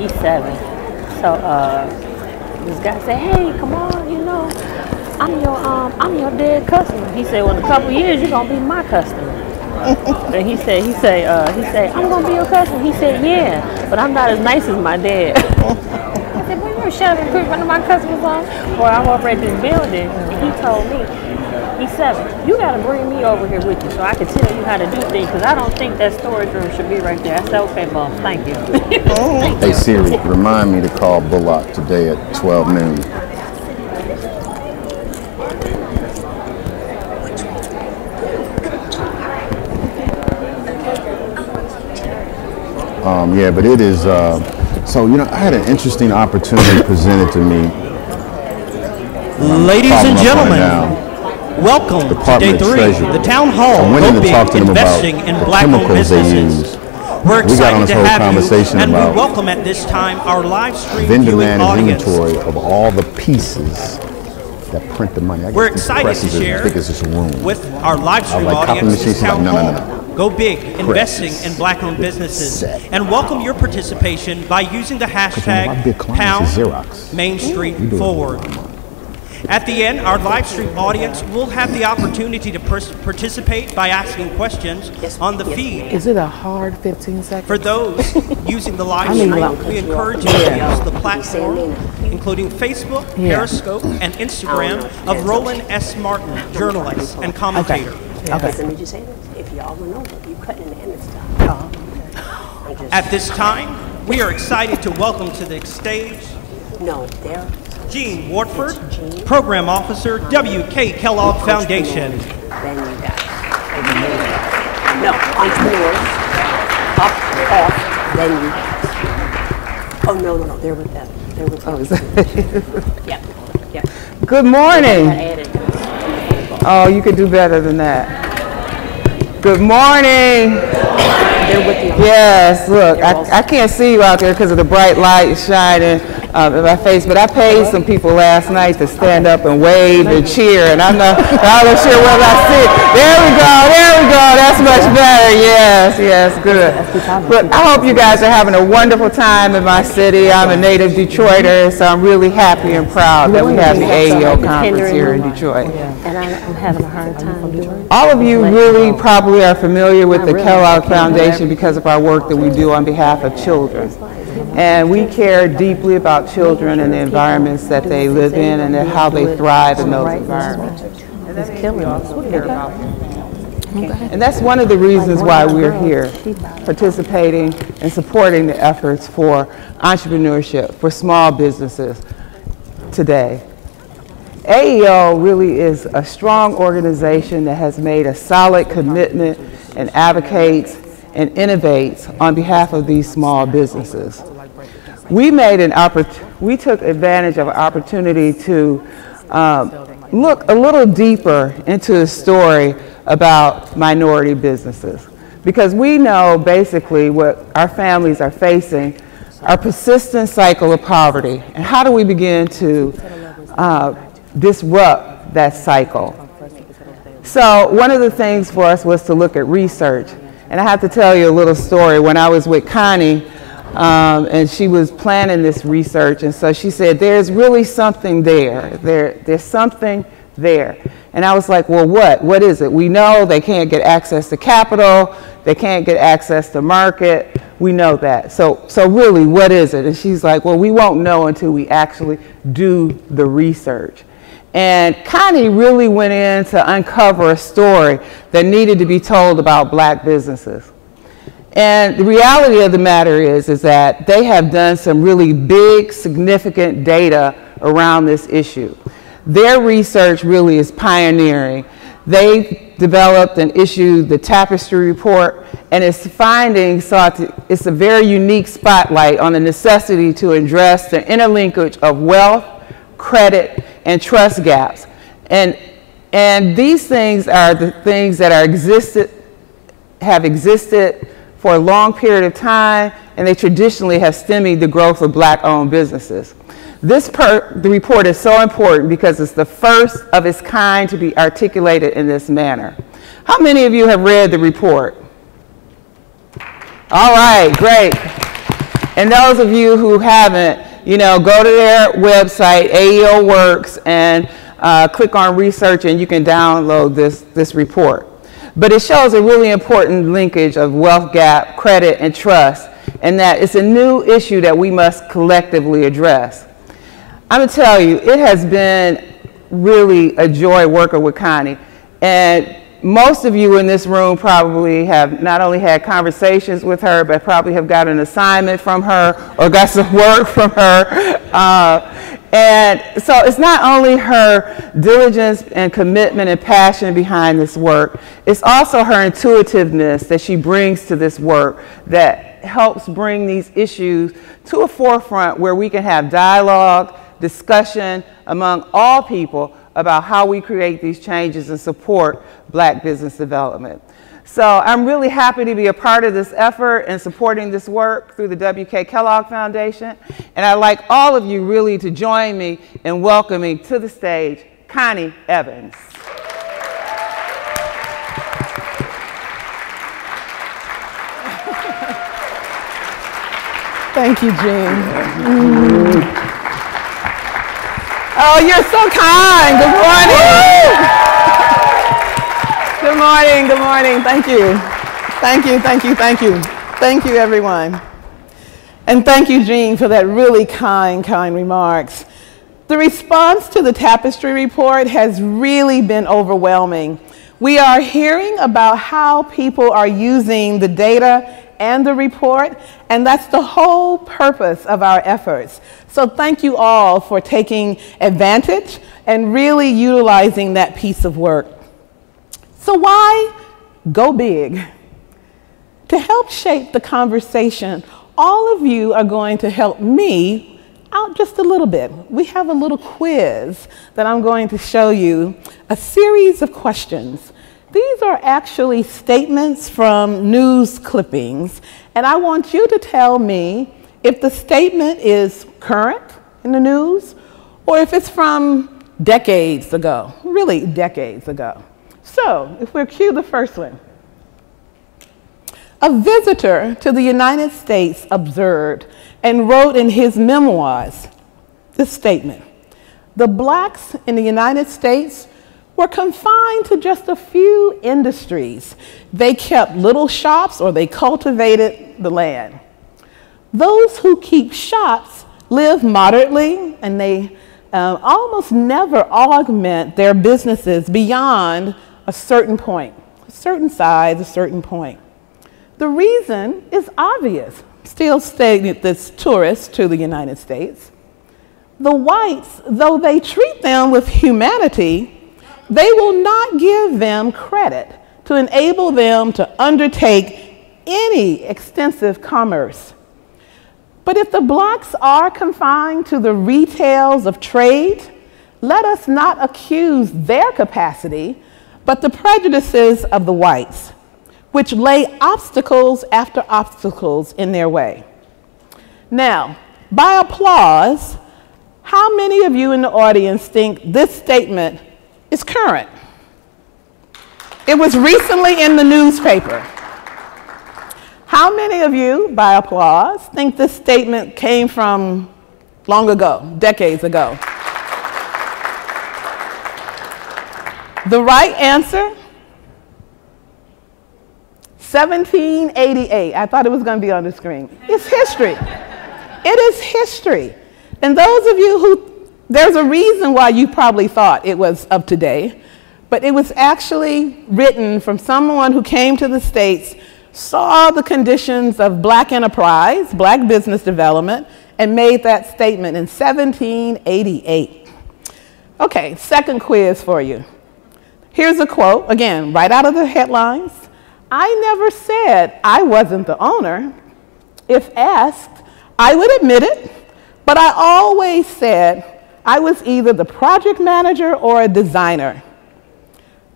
he's 7. So this guy said, "Hey, come on, you know, I'm your dead customer." He said, "Well, in a couple of years, you're gonna be my customer." And he said, "I'm gonna be your customer." He said, "Yeah, but I'm not as nice as my dad." I said, "Well, you're shut up and put one of my customers on." Well, I'm over at this building, and he told me, he's 7. You gotta bring me over here with you so I can tell you how to do things, because I don't think that storage room should be right there. I said, "Okay, boss, thank you." Hey Siri, remind me to call Bullock today at 12 noon. Yeah, but it is, so, you know, I had an interesting opportunity presented to me. Ladies and gentlemen, welcome to Day 3, the Town Hall, Go Big, Investing in Black-Owned Businesses. We're excited to have you, and we welcome at this time our live stream viewing audience. Inventory of all the pieces that print the money. We're excited to share with our live stream audience this Town Hall, Go Big, Investing in Black-Owned Businesses, and welcome your participation by using the hashtag #MainStreetForward. At the end, our live stream audience will have the opportunity to participate by asking questions on the feed. Is it a hard 15 seconds? For those using the live stream, we encourage you to use the platform, including Facebook, Periscope, and Instagram of Roland S. Martin, journalist and commentator. Okay. Let me just say this. If y'all went over, you couldn't end this stuff. At this time, we are excited to welcome to the stage Jean Wartford, Program Officer, W.K. Kellogg Foundation. Then you guys. No, entrepreneurs. Up, off, then you guys. Oh, no, they're with them. They're with them. Yep. Good morning. Oh, you could do better than that. Good morning. Yes, look, I can't see you out there because of the bright light shining in my face, but I paid some people last night to stand up and wave and cheer, and I'm not sure whether I see it. There we go, that's much better. Yes, good. But I hope you guys are having a wonderful time in my city. I'm a native Detroiter, so I'm really happy and proud that we have the AEO conference here in Detroit. And I'm having a hard time doing it. All of you really probably are familiar with the Kellogg Foundation because of our work that we do on behalf of children. And we care deeply about children and the environments that they live in and how they thrive in those environments. And that's one of the reasons why we're here, participating and supporting the efforts for entrepreneurship, for small businesses today. AEO really is a strong organization that has made a solid commitment and advocates and innovates on behalf of these small businesses. We took advantage of an opportunity to look a little deeper into the story about minority businesses, because we know basically what our families are facing, our persistent cycle of poverty, and how do we begin to disrupt that cycle. So one of the things for us was to look at research. And I have to tell you a little story. When I was with Connie, and she was planning this research, and so she said, there's really something there. There's something there. And I was like, well, what is it? We know they can't get access to capital, they can't get access to market, we know that. So really, what is it? And she's like, well, we won't know until we actually do the research. And Connie really went in to uncover a story that needed to be told about black businesses. And the reality of the matter is that they have done some really big, significant data around this issue. Their research really is pioneering. They developed and issued the Tapestry Report, and its findings it's a very unique spotlight on the necessity to address the interlinkage of wealth, credit, and trust gaps. And these things are the things that have existed for a long period of time, and they traditionally have stymied the growth of black-owned businesses. The report is so important because it's the first of its kind to be articulated in this manner. How many of you have read the report? All right, great. And those of you who haven't, you know, go to their website, AEO Works, and click on research, and you can download this report. But it shows a really important linkage of wealth gap, credit, and trust, and that it's a new issue that we must collectively address. I'm going to tell you, it has been really a joy working with Connie. And most of you in this room probably have not only had conversations with her, but probably have got an assignment from her or got some work from her. And so it's not only her diligence and commitment and passion behind this work, it's also her intuitiveness that she brings to this work that helps bring these issues to a forefront where we can have dialogue, discussion among all people about how we create these changes and support Black business development. So I'm really happy to be a part of this effort and supporting this work through the W.K. Kellogg Foundation. And I'd like all of you really to join me in welcoming to the stage Connie Evans. Thank you, Jean. Oh, you're so kind. Good morning. Good morning. Good morning. Thank you. Thank you. Thank you. Thank you. Thank you, everyone. And thank you, Jean, for that really kind remarks. The response to the Tapestry report has really been overwhelming. We are hearing about how people are using the data and the report, and that's the whole purpose of our efforts. So thank you all for taking advantage and really utilizing that piece of work. So why go big? To help shape the conversation, all of you are going to help me out just a little bit. We have a little quiz that I'm going to show you, a series of questions. These are actually statements from news clippings, and I want you to tell me if the statement is current in the news or if it's from decades ago, really decades ago. So, if we'll cue the first one. A visitor to the United States observed and wrote in his memoirs this statement: the Blacks in the United States were confined to just a few industries. They kept little shops or they cultivated the land. Those who keep shops live moderately, and they almost never augment their businesses beyond a certain point, a certain size, a certain point. The reason is obvious. Still stated this tourists to the United States. The whites, though they treat them with humanity, they will not give them credit to enable them to undertake any extensive commerce. But if the Blacks are confined to the retails of trade, let us not accuse their capacity, but the prejudices of the whites, which lay obstacles after obstacles in their way. Now, by applause, how many of you in the audience think this statement is current? It was recently in the newspaper. How many of you, by applause, think this statement came from long ago, decades ago? The right answer, 1788. I thought it was going to be on the screen. It's history. It is history. And those of you who, there's a reason why you probably thought it was of today, but it was actually written from someone who came to the States, saw the conditions of Black enterprise, Black business development, and made that statement in 1788. Okay, second quiz for you. Here's a quote, again, right out of the headlines. I never said I wasn't the owner. If asked, I would admit it, but I always said I was either the project manager or a designer.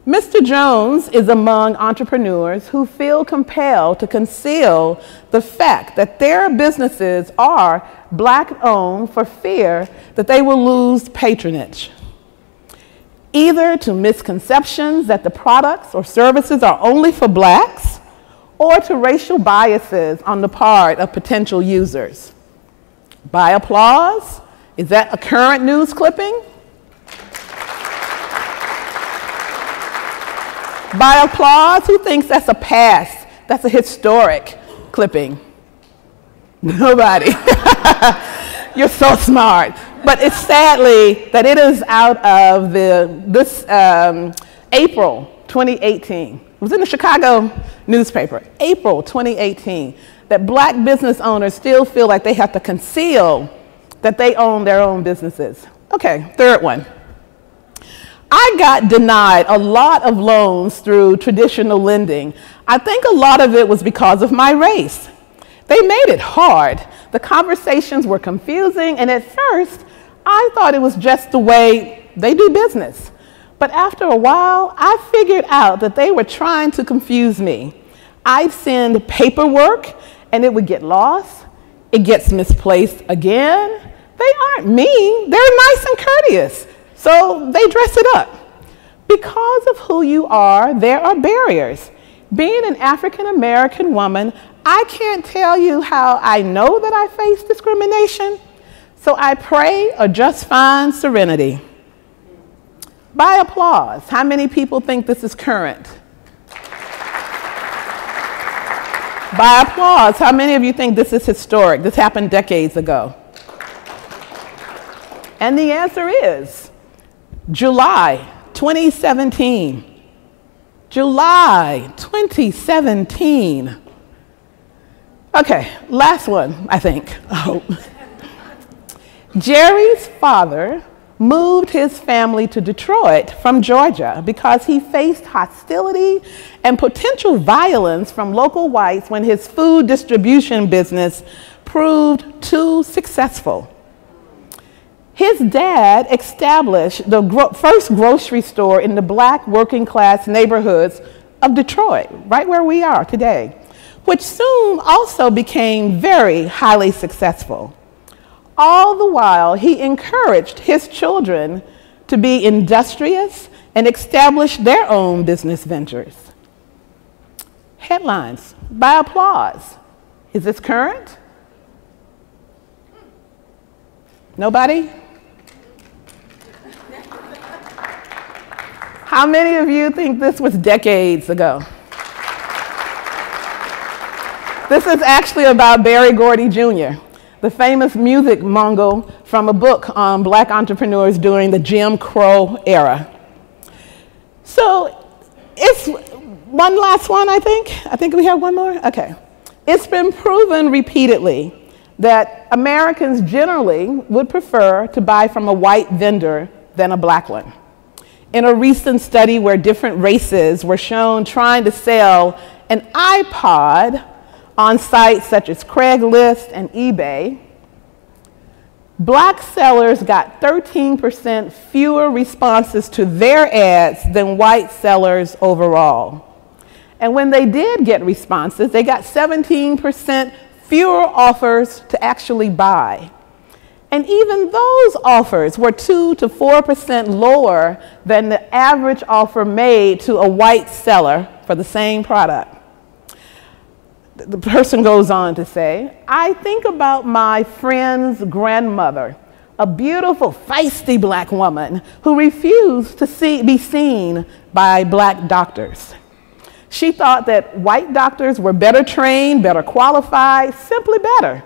Mr. Jones is among entrepreneurs who feel compelled to conceal the fact that their businesses are Black-owned for fear that they will lose patronage, either to misconceptions that the products or services are only for Blacks, or to racial biases on the part of potential users? By applause? Is that a current news clipping? By applause, who thinks that's a past? That's a historic clipping? Nobody. You're so smart. But it's sadly that it is out of this April 2018. It was in the Chicago newspaper, April 2018, that black business owners still feel like they have to conceal that they own their own businesses. Okay, third one. I got denied a lot of loans through traditional lending. I think a lot of it was because of my race. They made it hard. The conversations were confusing, and at first, I thought it was just the way they do business. But after a while, I figured out that they were trying to confuse me. I'd send paperwork, and it would get lost. It gets misplaced again. They aren't mean. They're nice and courteous. So they dress it up. Because of who you are, there are barriers. Being an African-American woman, I can't tell you how I know that I face discrimination. So I pray or just find serenity. By applause, how many people think this is current? By applause, how many of you think this is historic? This happened decades ago. And the answer is July 2017. July 2017. Okay, last one, I think. Oh. Jerry's father moved his family to Detroit from Georgia because he faced hostility and potential violence from local whites when his food distribution business proved too successful. His dad established the first grocery store in the black working class neighborhoods of Detroit, right where we are today, which soon also became very highly successful. All the while, he encouraged his children to be industrious and establish their own business ventures. Headlines, by applause. Is this current? Nobody? How many of you think this was decades ago? This is actually about Berry Gordy Jr., the famous music mogul from a book on black entrepreneurs during the Jim Crow era. So it's one last one, I think. I think we have one more? Okay. It's been proven repeatedly that Americans generally would prefer to buy from a white vendor than a black one. In a recent study where different races were shown trying to sell an iPod on sites such as Craigslist and eBay, black sellers got 13% fewer responses to their ads than white sellers overall. And when they did get responses, they got 17% fewer offers to actually buy. And even those offers were 2 to 4% lower than the average offer made to a white seller for the same product. The person goes on to say, I think about my friend's grandmother, a beautiful, feisty black woman who refused to be seen by black doctors. She thought that white doctors were better trained, better qualified, simply better.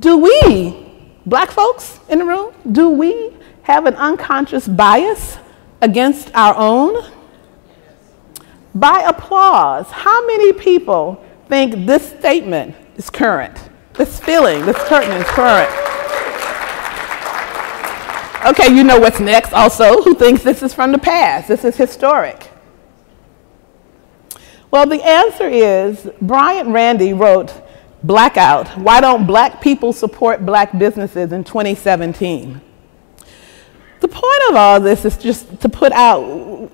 Do we, black folks in the room, do we have an unconscious bias against our own? By applause, how many people think this statement is current? This feeling, this statement is current. Okay, you know what's next also. Who thinks this is from the past? This is historic. Well, the answer is Bryant Randy wrote Blackout, Why Don't Black People Support Black Businesses in 2017. The point of all this is just to put out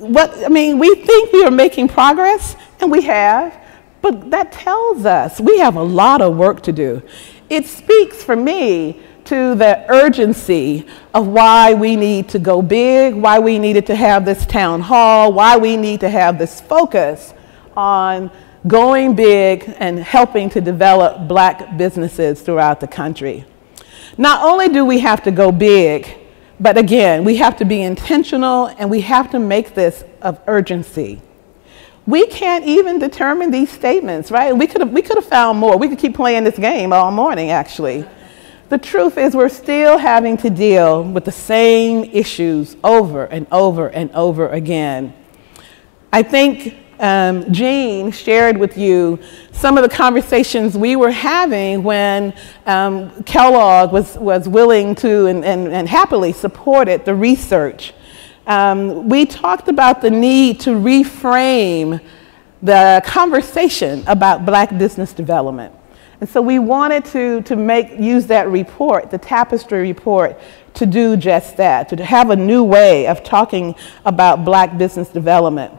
we think we are making progress, and we have, but that tells us we have a lot of work to do. It speaks for me to the urgency of why we need to go big, why we needed to have this town hall, why we need to have this focus on going big and helping to develop Black businesses throughout the country. Not only do we have to go big, but again, we have to be intentional and we have to make this of urgency. We can't even determine these statements, right? We could have found more. We could keep playing this game all morning, actually. The truth is we're still having to deal with the same issues over and over and over again. I think Jean shared with you some of the conversations we were having when Kellogg was willing to and happily supported the research. We talked about the need to reframe the conversation about Black business development. And so we wanted to use that report, the Tapestry report, to do just that, to have a new way of talking about Black business development.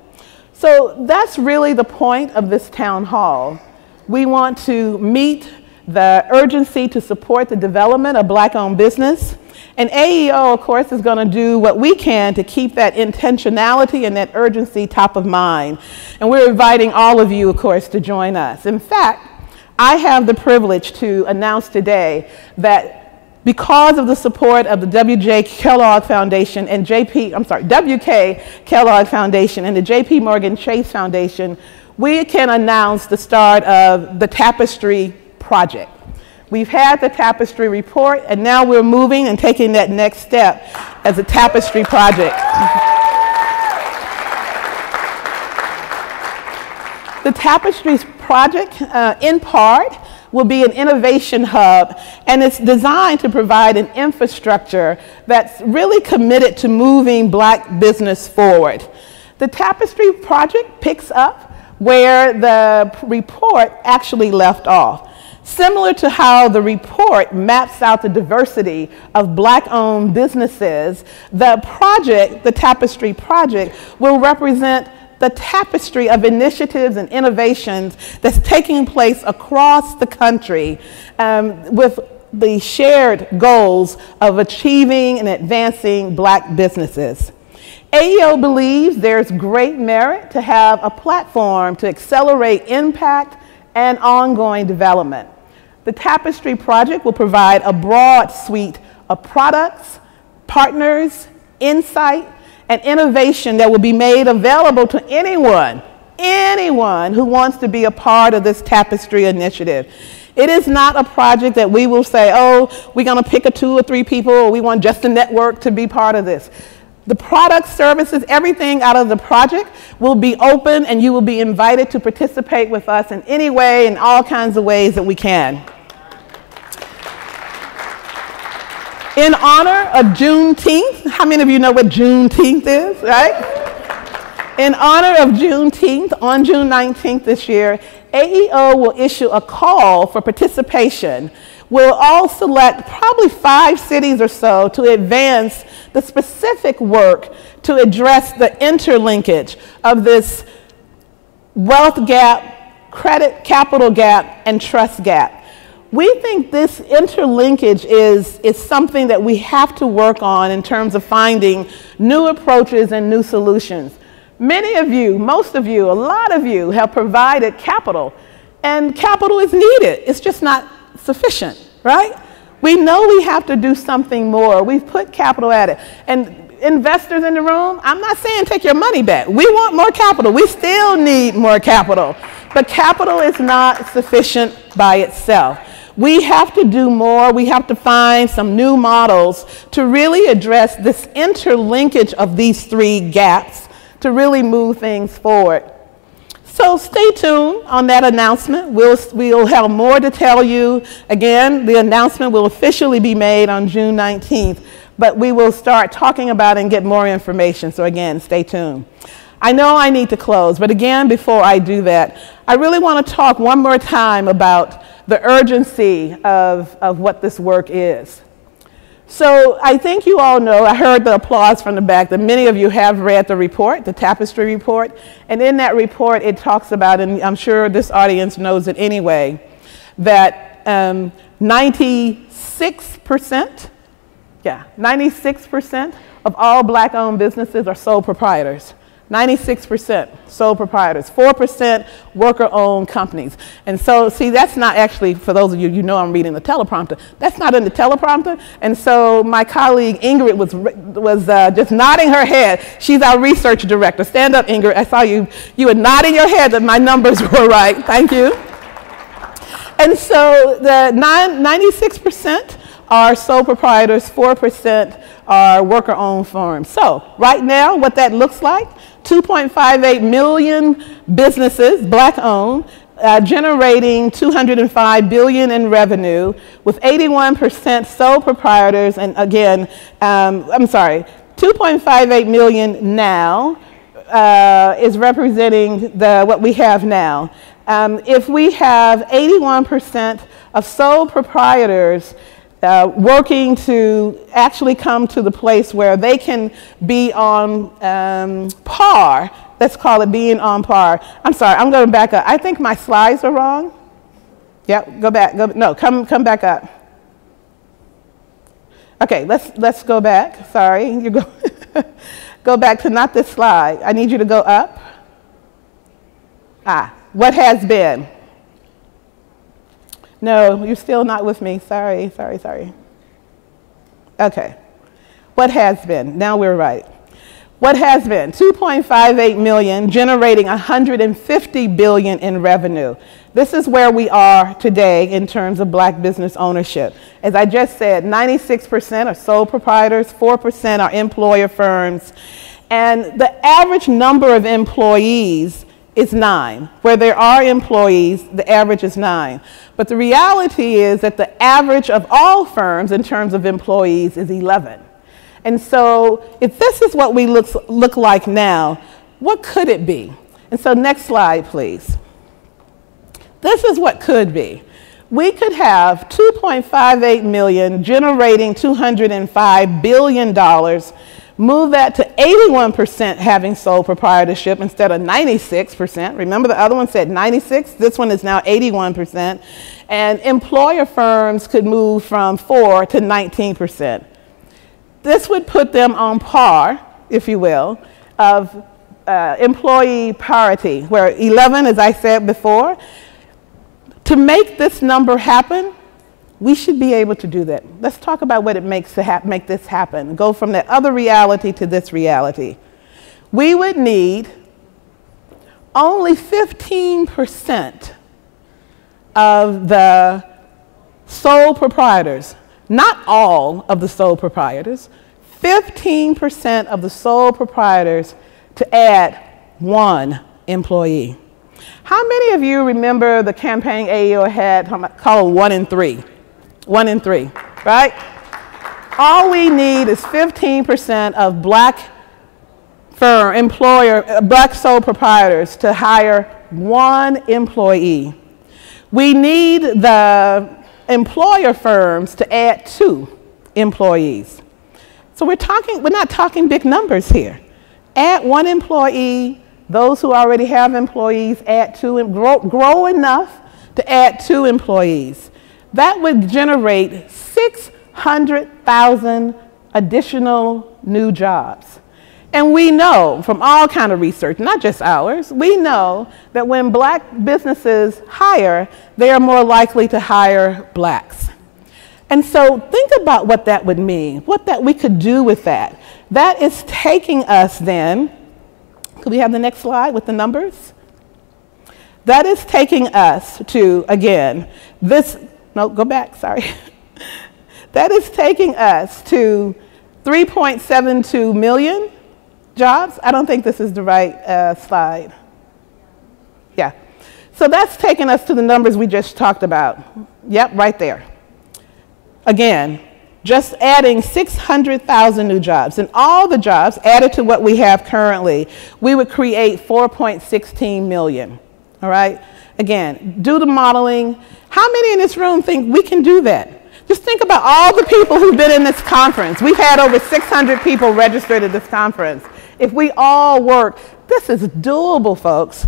So that's really the point of this town hall. We want to meet the urgency to support the development of Black-owned business. And AEO, of course, is going to do what we can to keep that intentionality and that urgency top of mind. And we're inviting all of you, of course, to join us. In fact, I have the privilege to announce today that because of the support of the WK Kellogg Foundation and WK Kellogg Foundation and the JP Morgan Chase Foundation, we can announce the start of the Tapestry Project. We've had the Tapestry report, and now we're moving and taking that next step as a Tapestry Project. The Tapestry Project, in part, will be an innovation hub, and it's designed to provide an infrastructure that's really committed to moving Black business forward. The Tapestry Project picks up where the report actually left off. Similar to how the report maps out the diversity of Black-owned businesses, the project, the Tapestry Project, will represent the tapestry of initiatives and innovations that's taking place across the country with the shared goals of achieving and advancing Black businesses. AEO believes there's great merit to have a platform to accelerate impact and ongoing development. The Tapestry Project will provide a broad suite of products, partners, insight, and innovation that will be made available to anyone who wants to be a part of this Tapestry initiative. It is not a project that we will say, oh, we're going to pick a 2 or 3 people, or we want just a network to be part of this. The products, services, everything out of the project will be open, and you will be invited to participate with us in any way, in all kinds of ways that we can. In honor of Juneteenth, how many of you know what Juneteenth is, right? In honor of Juneteenth, on June 19th this year, AEO will issue a call for participation. We'll all select probably 5 cities or so to advance the specific work to address the interlinkage of this wealth gap, credit capital gap, and trust gap. We think this interlinkage is something that we have to work on in terms of finding new approaches and new solutions. Many of you, most of you, a lot of you have provided capital, and capital is needed. It's just not sufficient, right? We know we have to do something more. We've put capital at it. And investors in the room, I'm not saying take your money back. We want more capital. We still need more capital. But capital is not sufficient by itself. We have to do more. We have to find some new models to really address this interlinkage of these 3 gaps to really move things forward. So stay tuned on that announcement. We'll have more to tell you. Again, the announcement will officially be made on June 19th, but we will start talking about it and get more information. So again, stay tuned. I know I need to close, but again, before I do that, I really want to talk one more time about the urgency of what this work is. So I think you all know, I heard the applause from the back, that many of you have read the report, the Tapestry report, and in that report it talks about, and I'm sure this audience knows it anyway, that 96% of all Black-owned businesses are sole proprietors. 96% sole proprietors, 4% worker-owned companies. And so, see, that's not actually, for those of you, you know I'm reading the teleprompter, that's not in the teleprompter. And so my colleague Ingrid was just nodding her head. She's our research director. Stand up, Ingrid. I saw you. You were nodding your head that my numbers were right. Thank you. And so the 96% are sole proprietors, 4% are worker-owned firms. So right now, what that looks like, 2.58 million businesses, black-owned, generating $205 billion in revenue, with 81% sole proprietors, and again, 2.58 million now is representing what we have now. If we have 81% of sole proprietors working to actually come to the place where they can be on par. Let's call it being on par. I'm sorry, I'm going to back up. I think my slides are wrong. Yep, go back. No, come back up. Okay, let's go back. Sorry, you go back to not this slide. I need you to go up. What has been? No, you're still not with me. Sorry. Okay. What has been? Now we're right. What has been? 2.58 million, generating $150 billion in revenue. This is where we are today in terms of black business ownership. As I just said, 96% are sole proprietors, 4% are employer firms, and the average number of employees is 9. Where there are employees, the average is 9. But the reality is that the average of all firms in terms of employees is 11. And so if this is what we look like now, what could it be? And so next slide, please. This is what could be. We could have 2.58 million generating $205 billion, move that to 81% having sole proprietorship instead of 96%. Remember the other one said 96? This one is now 81%. And employer firms could move from 4 to 19%. This would put them on par, if you will, of employee parity, where 11, as I said before. To make this number happen, we should be able to do that. Let's talk about what it makes to make this happen. Go from that other reality to this reality. We would need only 15% of the sole proprietors, not all of the sole proprietors, 15% of the sole proprietors to add 1 employee. How many of you remember the campaign AEO had called 1 in 3? 1 in 3, right? All we need is 15% of black black sole proprietors to hire 1 employee. We need the employer firms to add 2 employees. So we're not talking big numbers here. Add 1 employee, those who already have employees add 2, and grow enough to add 2 employees. That would generate 600,000 additional new jobs. And we know from all kinds of research, not just ours, we know that when black businesses hire, they are more likely to hire blacks. And so think about what that would mean, what that we could do with that. That is taking us then, could we have the next slide with the numbers? That is taking us to, again, go back, sorry. That is taking us to 3.72 million jobs. I don't think this is the right slide. Yeah. So that's taking us to the numbers we just talked about. Yep, right there. Again, just adding 600,000 new jobs. And all the jobs added to what we have currently, we would create 4.16 million. All right? Again, do the modeling. How many in this room think we can do that? Just think about all the people who've been in this conference. We've had over 600 people registered at this conference. If we all work, this is doable, folks.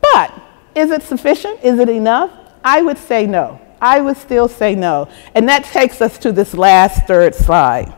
But is it sufficient? Is it enough? I would say no. I would still say no. And that takes us to this last third slide.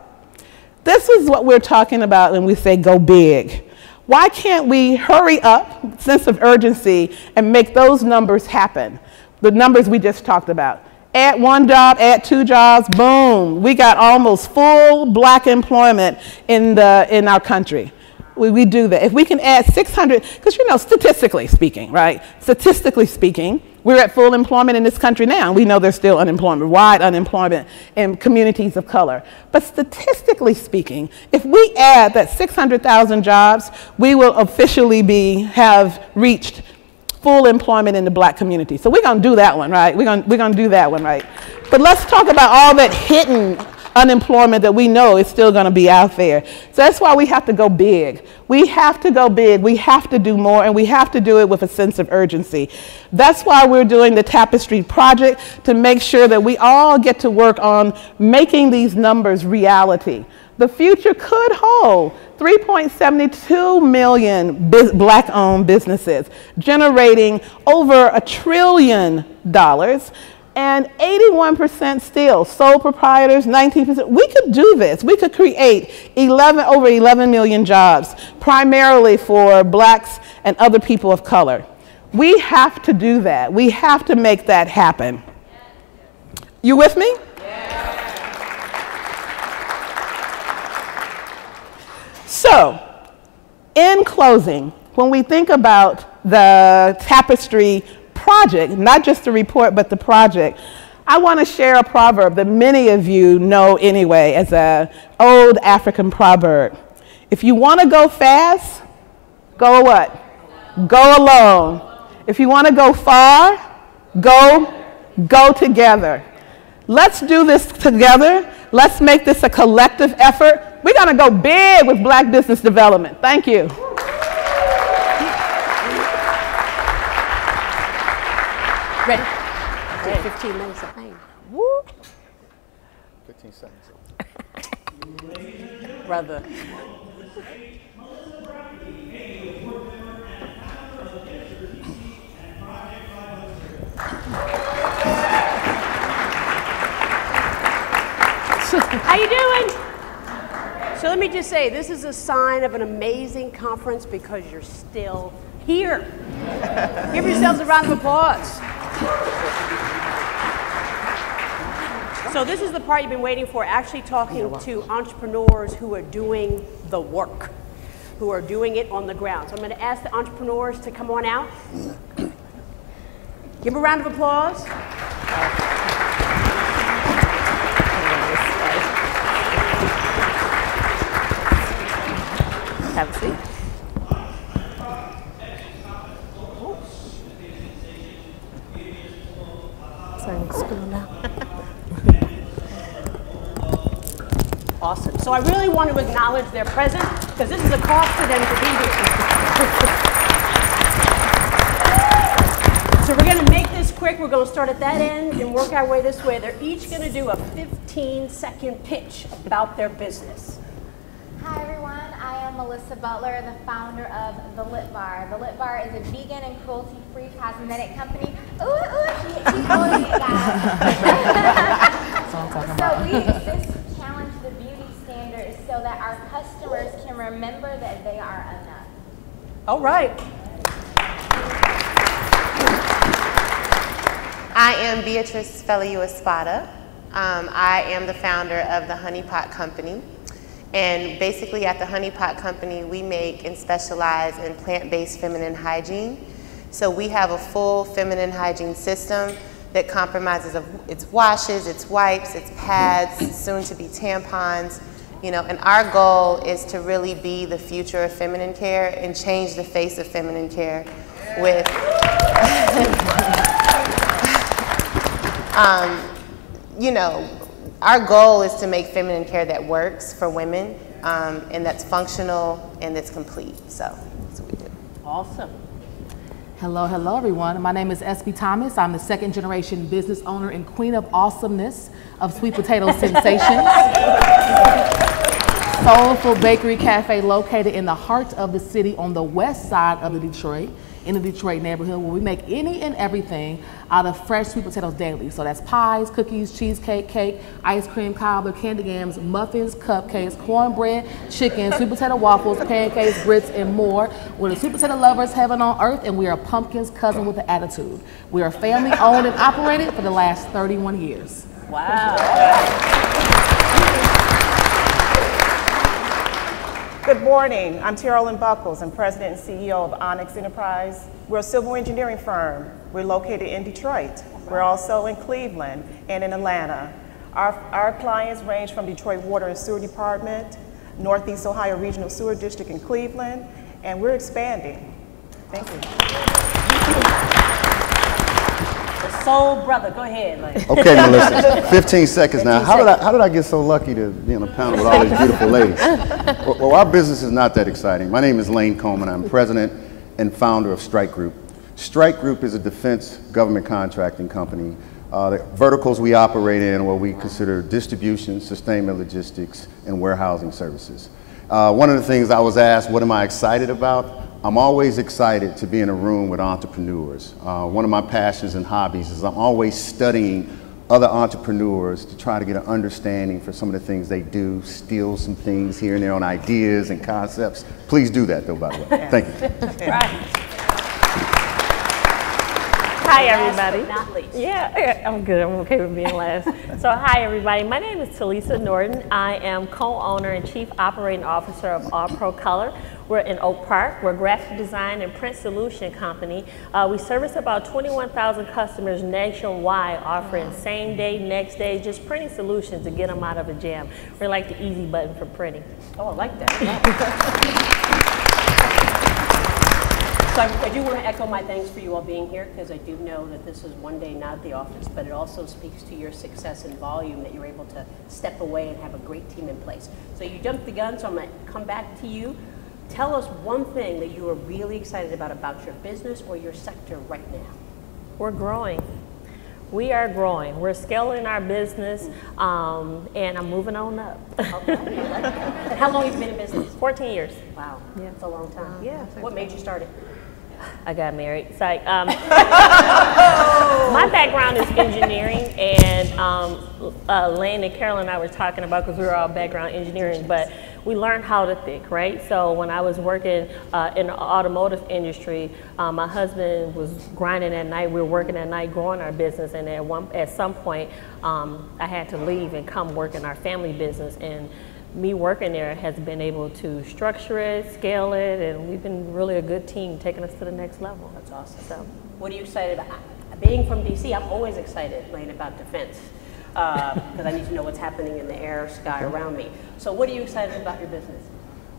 This is what we're talking about when we say go big. Why can't we hurry up, sense of urgency, and make those numbers happen? The numbers we just talked about. Add 1 job, add 2 jobs, boom. We got almost full black employment in our country. We do that. If we can add 600, because you know, statistically speaking, right? Statistically speaking, we're at full employment in this country now. We know there's still unemployment, wide unemployment in communities of color. But statistically speaking, if we add that 600,000 jobs, we will officially have reached full employment in the black community. So we're going to do that one, right? We're going to do that one, right? But let's talk about all that hidden unemployment that we know is still going to be out there. So that's why we have to go big. We have to go big. We have to do more, and we have to do it with a sense of urgency. That's why we're doing the Tapestry Project, to make sure that we all get to work on making these numbers reality. The future could hold 3.72 million black-owned businesses, generating over $1 trillion, and 81% still sole proprietors, 19%. We could do this. We could create over 11 million jobs, primarily for blacks and other people of color. We have to do that. We have to make that happen. You with me? So, in closing, when we think about the Tapestry Project, not just the report, but the project, I want to share a proverb that many of you know anyway, as an old African proverb. If you want to go fast, go what? Go alone. If you want to go far, go together. Let's do this together. Let's make this a collective effort. We're going to go big with black business development. Thank you. Ready? 15 minutes of fame. Woo. 15 seconds. Brother. How you doing? So let me just say, this is a sign of an amazing conference because you're still here. Give yourselves a round of applause. So this is the part you've been waiting for, actually talking to entrepreneurs who are doing the work, who are doing it on the ground. So I'm going to ask the entrepreneurs to come on out. Give them a round of applause. Have a seat. School now. Awesome. So I really want to acknowledge their presence because this is a cost to them to be here. So we're going to make this quick. We're going to start at that end and work our way this way. They're each going to do a 15-second pitch about their business. Hi everyone, I am Melissa Butler, the founder of The Lip Bar. The Lip Bar is a vegan and cruelty-free cosmetic company. She quoted it, guys. So we exist to challenge the beauty standards so that our customers can remember that they are enough. All right. I am Beatrice Feliu-Espada. I am the founder of the Honey Pot Company. And basically at the Honey Pot Company, we make and specialize in plant-based feminine hygiene. So we have a full feminine hygiene system that compromises of its washes, its wipes, its pads, soon to be tampons, you know, and our goal is to really be the future of feminine care and change the face of feminine care with, you know, our goal is to make feminine care that works for women, and that's functional and that's complete. So that's what we do. Awesome. Hello, hello everyone. My name is SB Thomas. I'm the second generation business owner and queen of awesomeness of Sweet Potato Sensations. Soulful Bakery Cafe located in the heart of the city on the west side of Detroit. in the Detroit neighborhood where we make any and everything out of fresh sweet potatoes daily. So that's pies, cookies, cheesecake, cake, ice cream, cobbler, candy yams, muffins, cupcakes, cornbread, chicken, sweet potato waffles, pancakes, grits, and more. We're the sweet potato lovers heaven on earth, and we are pumpkin's cousin with an attitude. We are family owned and operated for the last 31 years. Wow. Good morning. I'm Terrell Buckles. I'm president and CEO of Onyx Enterprise. We're a civil engineering firm. We're located in Detroit. We're also in Cleveland and in Atlanta. Our clients range from Detroit Water and Sewer Department, Northeast Ohio Regional Sewer District in Cleveland, and we're expanding. Thank you. Soul brother, go ahead. Like. Okay, Melissa, 15 seconds now. How did I get so lucky to be on a panel with all these beautiful ladies? Well, our business is not that exciting. My name is Lane Coleman. I'm president and founder of Strike Group. Strike Group is a defense government contracting company. The verticals we operate in, what we consider distribution, sustainment logistics, and warehousing services. One of the things I was asked, what am I excited about? I'm always excited to be in a room with entrepreneurs. One of my passions and hobbies is I'm always studying other entrepreneurs to try to get an understanding for some of the things they do, steal some things here and there on ideas and concepts. Please do that though, by the way. Thank you. Hi, everybody. Not least. Yeah, I'm good. I'm okay with being last. So, hi, everybody. My name is Talisa Norton. I am co-owner and chief operating officer of All Pro Color. We're in Oak Park. We're a graphic design and print solution company. We service about 21,000 customers nationwide, offering same day, next day, just printing solutions to get them out of a jam. We're like the easy button for printing. Oh, I like that. So I do want to echo my thanks for you all being here, because I do know that this is one day not at the office, but it also speaks to your success and volume that you're able to step away and have a great team in place. So you jumped the gun, so I'm going to come back to you. Tell us one thing that you are really excited about your business or your sector right now. We're growing. We are growing. We're scaling our business, and I'm moving on up. Okay. How long have you been in business? 14 years. Wow, yeah, that's a long time. Yeah. What made you start it? I got married. It's like, my background is engineering, and Lane and Carol and I were talking about, because we were all background engineering, but we learned how to think, right? So when I was working in the automotive industry, my husband was grinding at night. We were working at night, growing our business, and at some point, I had to leave and come work in our family business. And me working there has been able to structure it, scale it, and we've been really a good team taking us to the next level. That's awesome. So, what are you excited about? Being from DC, I'm always excited, Lane, about defense, because I need to know what's happening in the air, sky around me. So what are you excited about your business?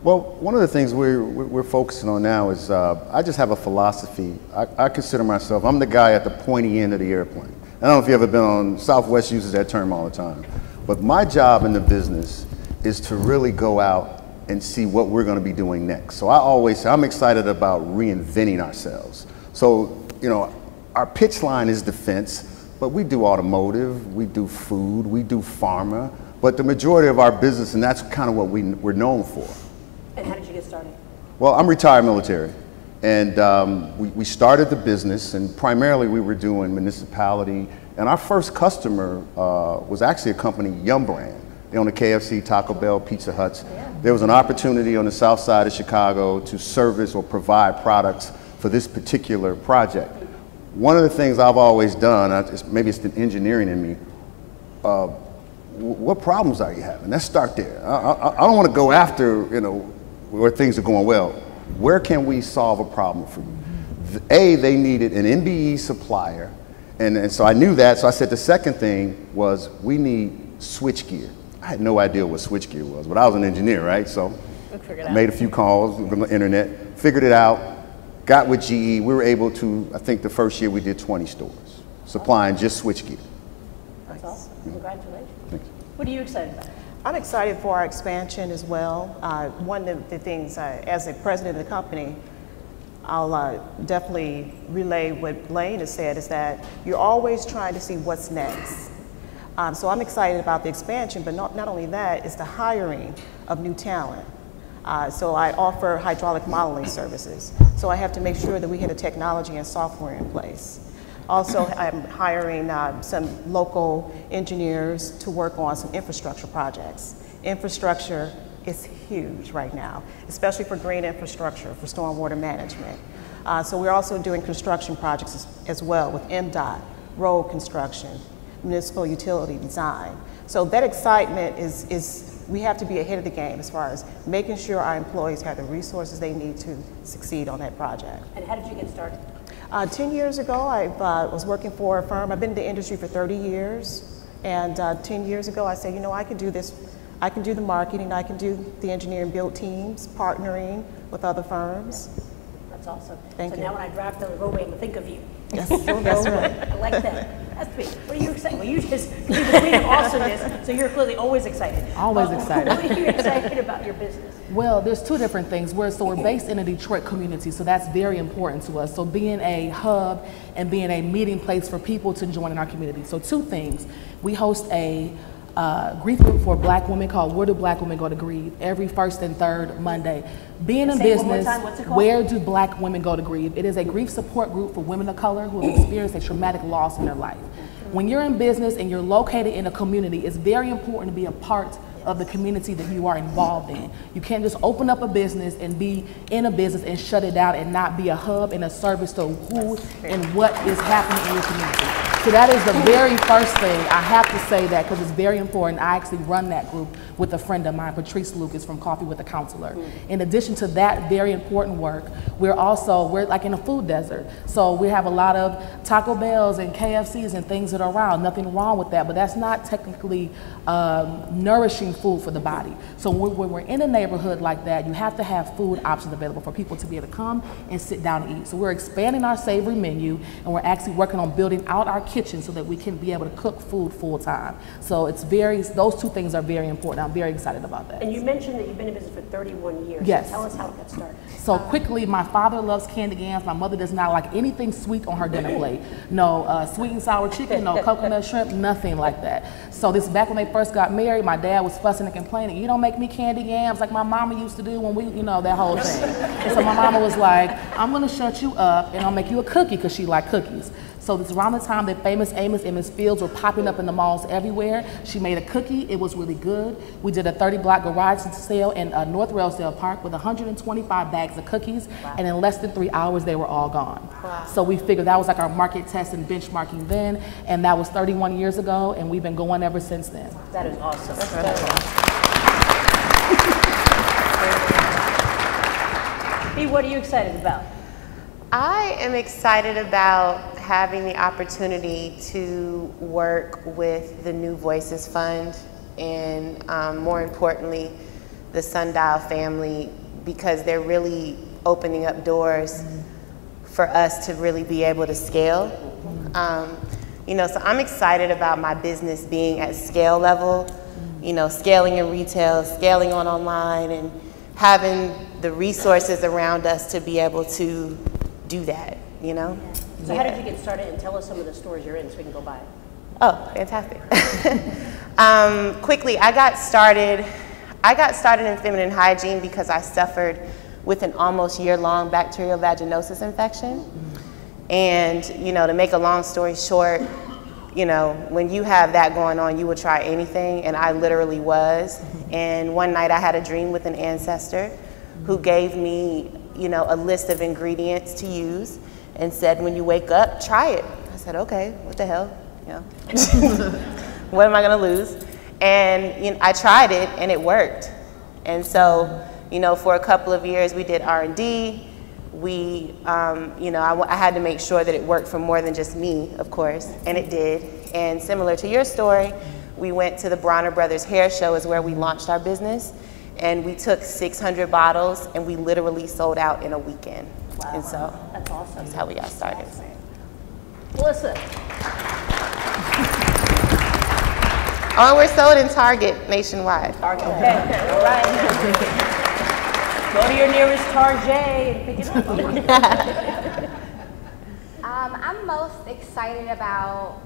Well, one of the things we're focusing on now is I just have a philosophy. I consider myself, I'm the guy at the pointy end of the airplane. I don't know if you've ever been on, Southwest uses that term all the time. But my job in the business is to really go out and see what we're going to be doing next. So I always say I'm excited about reinventing ourselves. So, you know, our pitch line is defense, but we do automotive, we do food, we do pharma, but the majority of our business, and that's kind of what we're known for. And how did you get started? Well, I'm retired military, and we started the business, and primarily we were doing municipality, and our first customer was actually a company, Yum Brand. They own a KFC, Taco Bell, Pizza Huts. Yeah. There was an opportunity on the south side of Chicago to service or provide products for this particular project. One of the things I've always done, maybe it's the engineering in me, what problems are you having? Let's start there. I don't want to go after, you know, where things are going well. Where can we solve a problem for you? They needed an MBE supplier, and so I knew that, so I said the second thing was we need switchgear. I had no idea what switchgear was, but I was an engineer, right? So I made a few calls on the internet, figured it out, got with GE. We were able to, I think the first year we did 20 stores, supplying just switchgear. That's awesome. Congratulations. Thanks. What are you excited about? I'm excited for our expansion as well. One of the things, as the president of the company, I'll definitely relay what Lane has said, is that you're always trying to see what's next. So I'm excited about the expansion, but not only that, it's the hiring of new talent. So I offer hydraulic modeling services. So I have to make sure that we have the technology and software in place. Also, I'm hiring some local engineers to work on some infrastructure projects. Infrastructure is huge right now, especially for green infrastructure, for stormwater management. So we're also doing construction projects as well with MDOT, road construction, municipal utility design. So that excitement is we have to be ahead of the game as far as making sure our employees have the resources they need to succeed on that project. And how did you get started? 10 years ago, I was working for a firm. I've been in the industry for 30 years. And 10 years ago, I said, you know, I can do this. I can do the marketing. I can do the engineering build teams, partnering with other firms. That's awesome. Thank you. So now when I drive down the roadway, I'm going to think of you. Yes, that's right. I like that. That's me. What are you excited? Well, you just, you're the queen of awesomeness, so you're clearly always excited. Always excited. What are you excited about your business? Well, there's two different things. We're based in a Detroit community, so that's very important to us. So being a hub and being a meeting place for people to join in our community. So two things. We host a grief group for Black women called Where Do Black Women Go to Grieve every first and third Monday. Being in business, Where Do Black Women Go to Grieve? It is a grief support group for women of color who have experienced a traumatic loss in their life. When you're in business and you're located in a community, it's very important to be a part of the community that you are involved in. You can't just open up a business and be in a business and shut it down and not be a hub and a service to who and what is happening in your community. So that is the very first thing. I have to say that because it's very important. I actually run that group with a friend of mine, Patrice Lucas from Coffee with a Counselor. In addition to that very important work, we're like in a food desert. So we have a lot of Taco Bells and KFCs and things that are around. Nothing wrong with that, but that's not technically nourishing food for the body. So when we're in a neighborhood like that, you have to have food options available for people to be able to come and sit down and eat. So we're expanding our savory menu, and we're actually working on building out our kitchen so that we can be able to cook food full time. So those two things are very important. I'm very excited about that. And you mentioned that you've been in business for 31 years. Yes. So tell us how it got started. So quickly, my father loves candy yams. My mother does not like anything sweet on her dinner plate. No sweet and sour chicken, no coconut shrimp, nothing like that. So this is back when they first got married. My dad was fussing and complaining, you don't make me candy yams like my mama used to do when we, that whole thing. And so my mama was like, I'm gonna shut you up and I'll make you a cookie because she liked cookies. So this around the time that Famous Amos and Miss Fields were popping up in the malls everywhere, she made a cookie. It was really good. We did a 30-block garage sale in North Railsdale Park with 125 bags of cookies, and in less than 3 hours, they were all gone. Wow. So we figured that was like our market test and benchmarking then, and that was 31 years ago, and we've been going ever since then. That is awesome. That's really awesome. B, what are you excited about? I am excited about having the opportunity to work with the New Voices Fund and more importantly, the Sundial family, because they're really opening up doors for us to really be able to scale. So I'm excited about my business being at scale level, scaling in retail, scaling online, and having the resources around us to be able to do that, So how did you get started, and tell us some of the stores you're in so we can go by it? Oh, fantastic. Quickly, I got started in feminine hygiene because I suffered with an almost year-long bacterial vaginosis infection. And, to make a long story short, when you have that going on, you will try anything, and I literally was. And one night I had a dream with an ancestor who gave me, a list of ingredients to use and said, when you wake up, try it. I said, okay, what the hell? What am I gonna lose? And I tried it and it worked. And so, for a couple of years we did R&D. I had to make sure that it worked for more than just me, of course, and it did. And similar to your story, we went to the Bronner Brothers Hair Show is where we launched our business. And we took 600 bottles and we literally sold out in a weekend. Wow. And so that's awesome. That's how we got started. Melissa. Oh, and we're sold in Target nationwide. Target, okay. All right. Go to your nearest Target and pick it up. I'm most excited about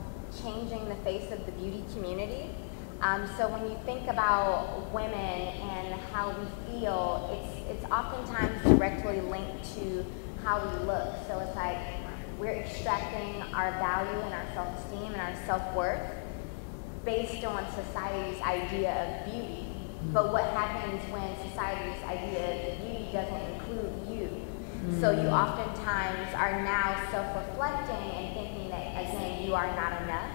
changing the face of the beauty community. So when you think about women and how we feel, it's oftentimes directly linked to how we look. So it's like we're extracting our value and our self-esteem and our self-worth based on society's idea of beauty. But what happens when society's idea of beauty doesn't include you? So you oftentimes are now self-reflecting and thinking that, again, you are not enough.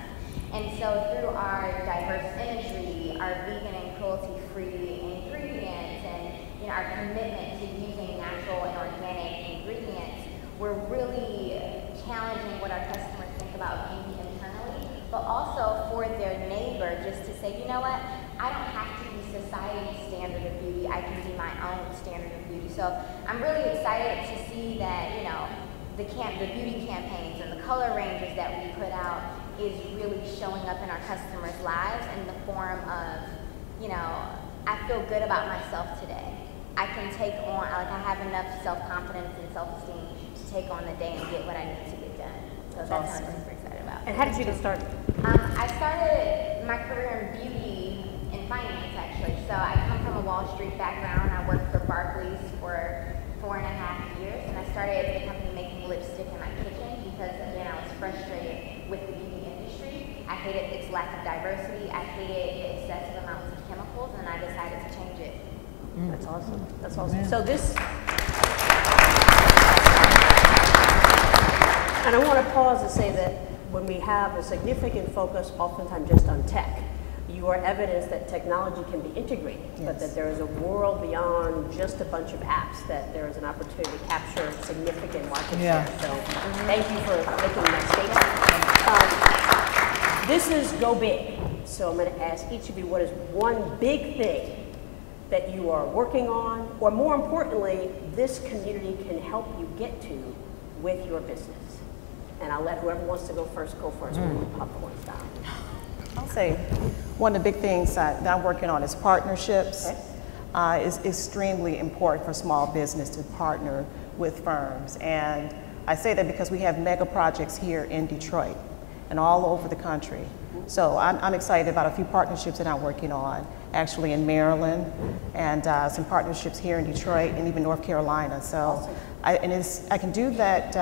And so through our diverse imagery, our vegan and cruelty-free ingredients, and our commitment to using natural and organic ingredients, we're really challenging what our customers think about beauty internally, but also for their neighbor, just to say, you know what, I don't have to be society's standard of beauty, I can be my own standard of beauty. So I'm really excited to see that, the beauty campaigns and the color ranges that we put out is really showing up in our customers' lives in the form of, I feel good about myself today. I can take on, I have enough self-confidence and self-esteem to take on the day and get what I need to get done. So that's what I'm super excited about. And how did you get started? I started my career in beauty and finance, actually. So I come from a Wall Street background. I worked for Barclays for 4.5 years, and I started the company making lipstick in my kitchen because, again, I was frustrated with the beauty industry. I hated its lack of diversity. I hated the excessive amounts of chemicals, and I decided to change it. That's awesome. That's awesome. So this, and I want to pause to say that when we have a significant focus, oftentimes just on tech, you are evidence that technology can be integrated, but that there is a world beyond just a bunch of apps, that there is an opportunity to capture significant market share. So thank you for making that statement. This is Go Big. So I'm going to ask each of you, what is one big thing that you are working on, or more importantly, this community can help you get to with your business? And I'll let whoever wants to go first go first. We're going to popcorn style. I'll say one of the big things that I'm working on is partnerships. Is extremely important for small business to partner with firms. And I say that because we have mega projects here in Detroit and all over the country. So I'm excited about a few partnerships that I'm working on, actually in Maryland, and some partnerships here in Detroit and even North Carolina. So I can do that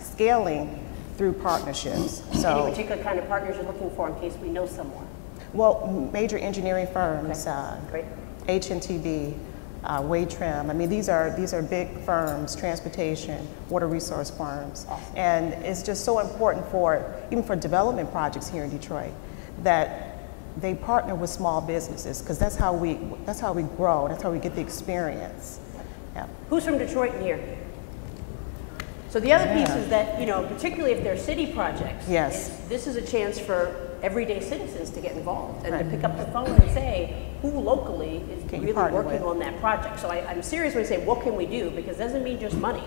scaling through partnerships. So, any particular kind of partners you're looking for in case we know someone? Well, major engineering firms, Great. H&TB, Wade Trim. I mean, these are big firms, transportation, water resource firms. Awesome. And it's just so important even for development projects here in Detroit, that they partner with small businesses, because that's how we grow, that's how we get the experience. Yeah. Who's from Detroit in here? So the other piece is that, particularly if they're city projects, this is a chance for everyday citizens to get involved and to pick up the phone and say, who locally is really working on that project? So I'm serious when I say, what can we do? Because it doesn't mean just money,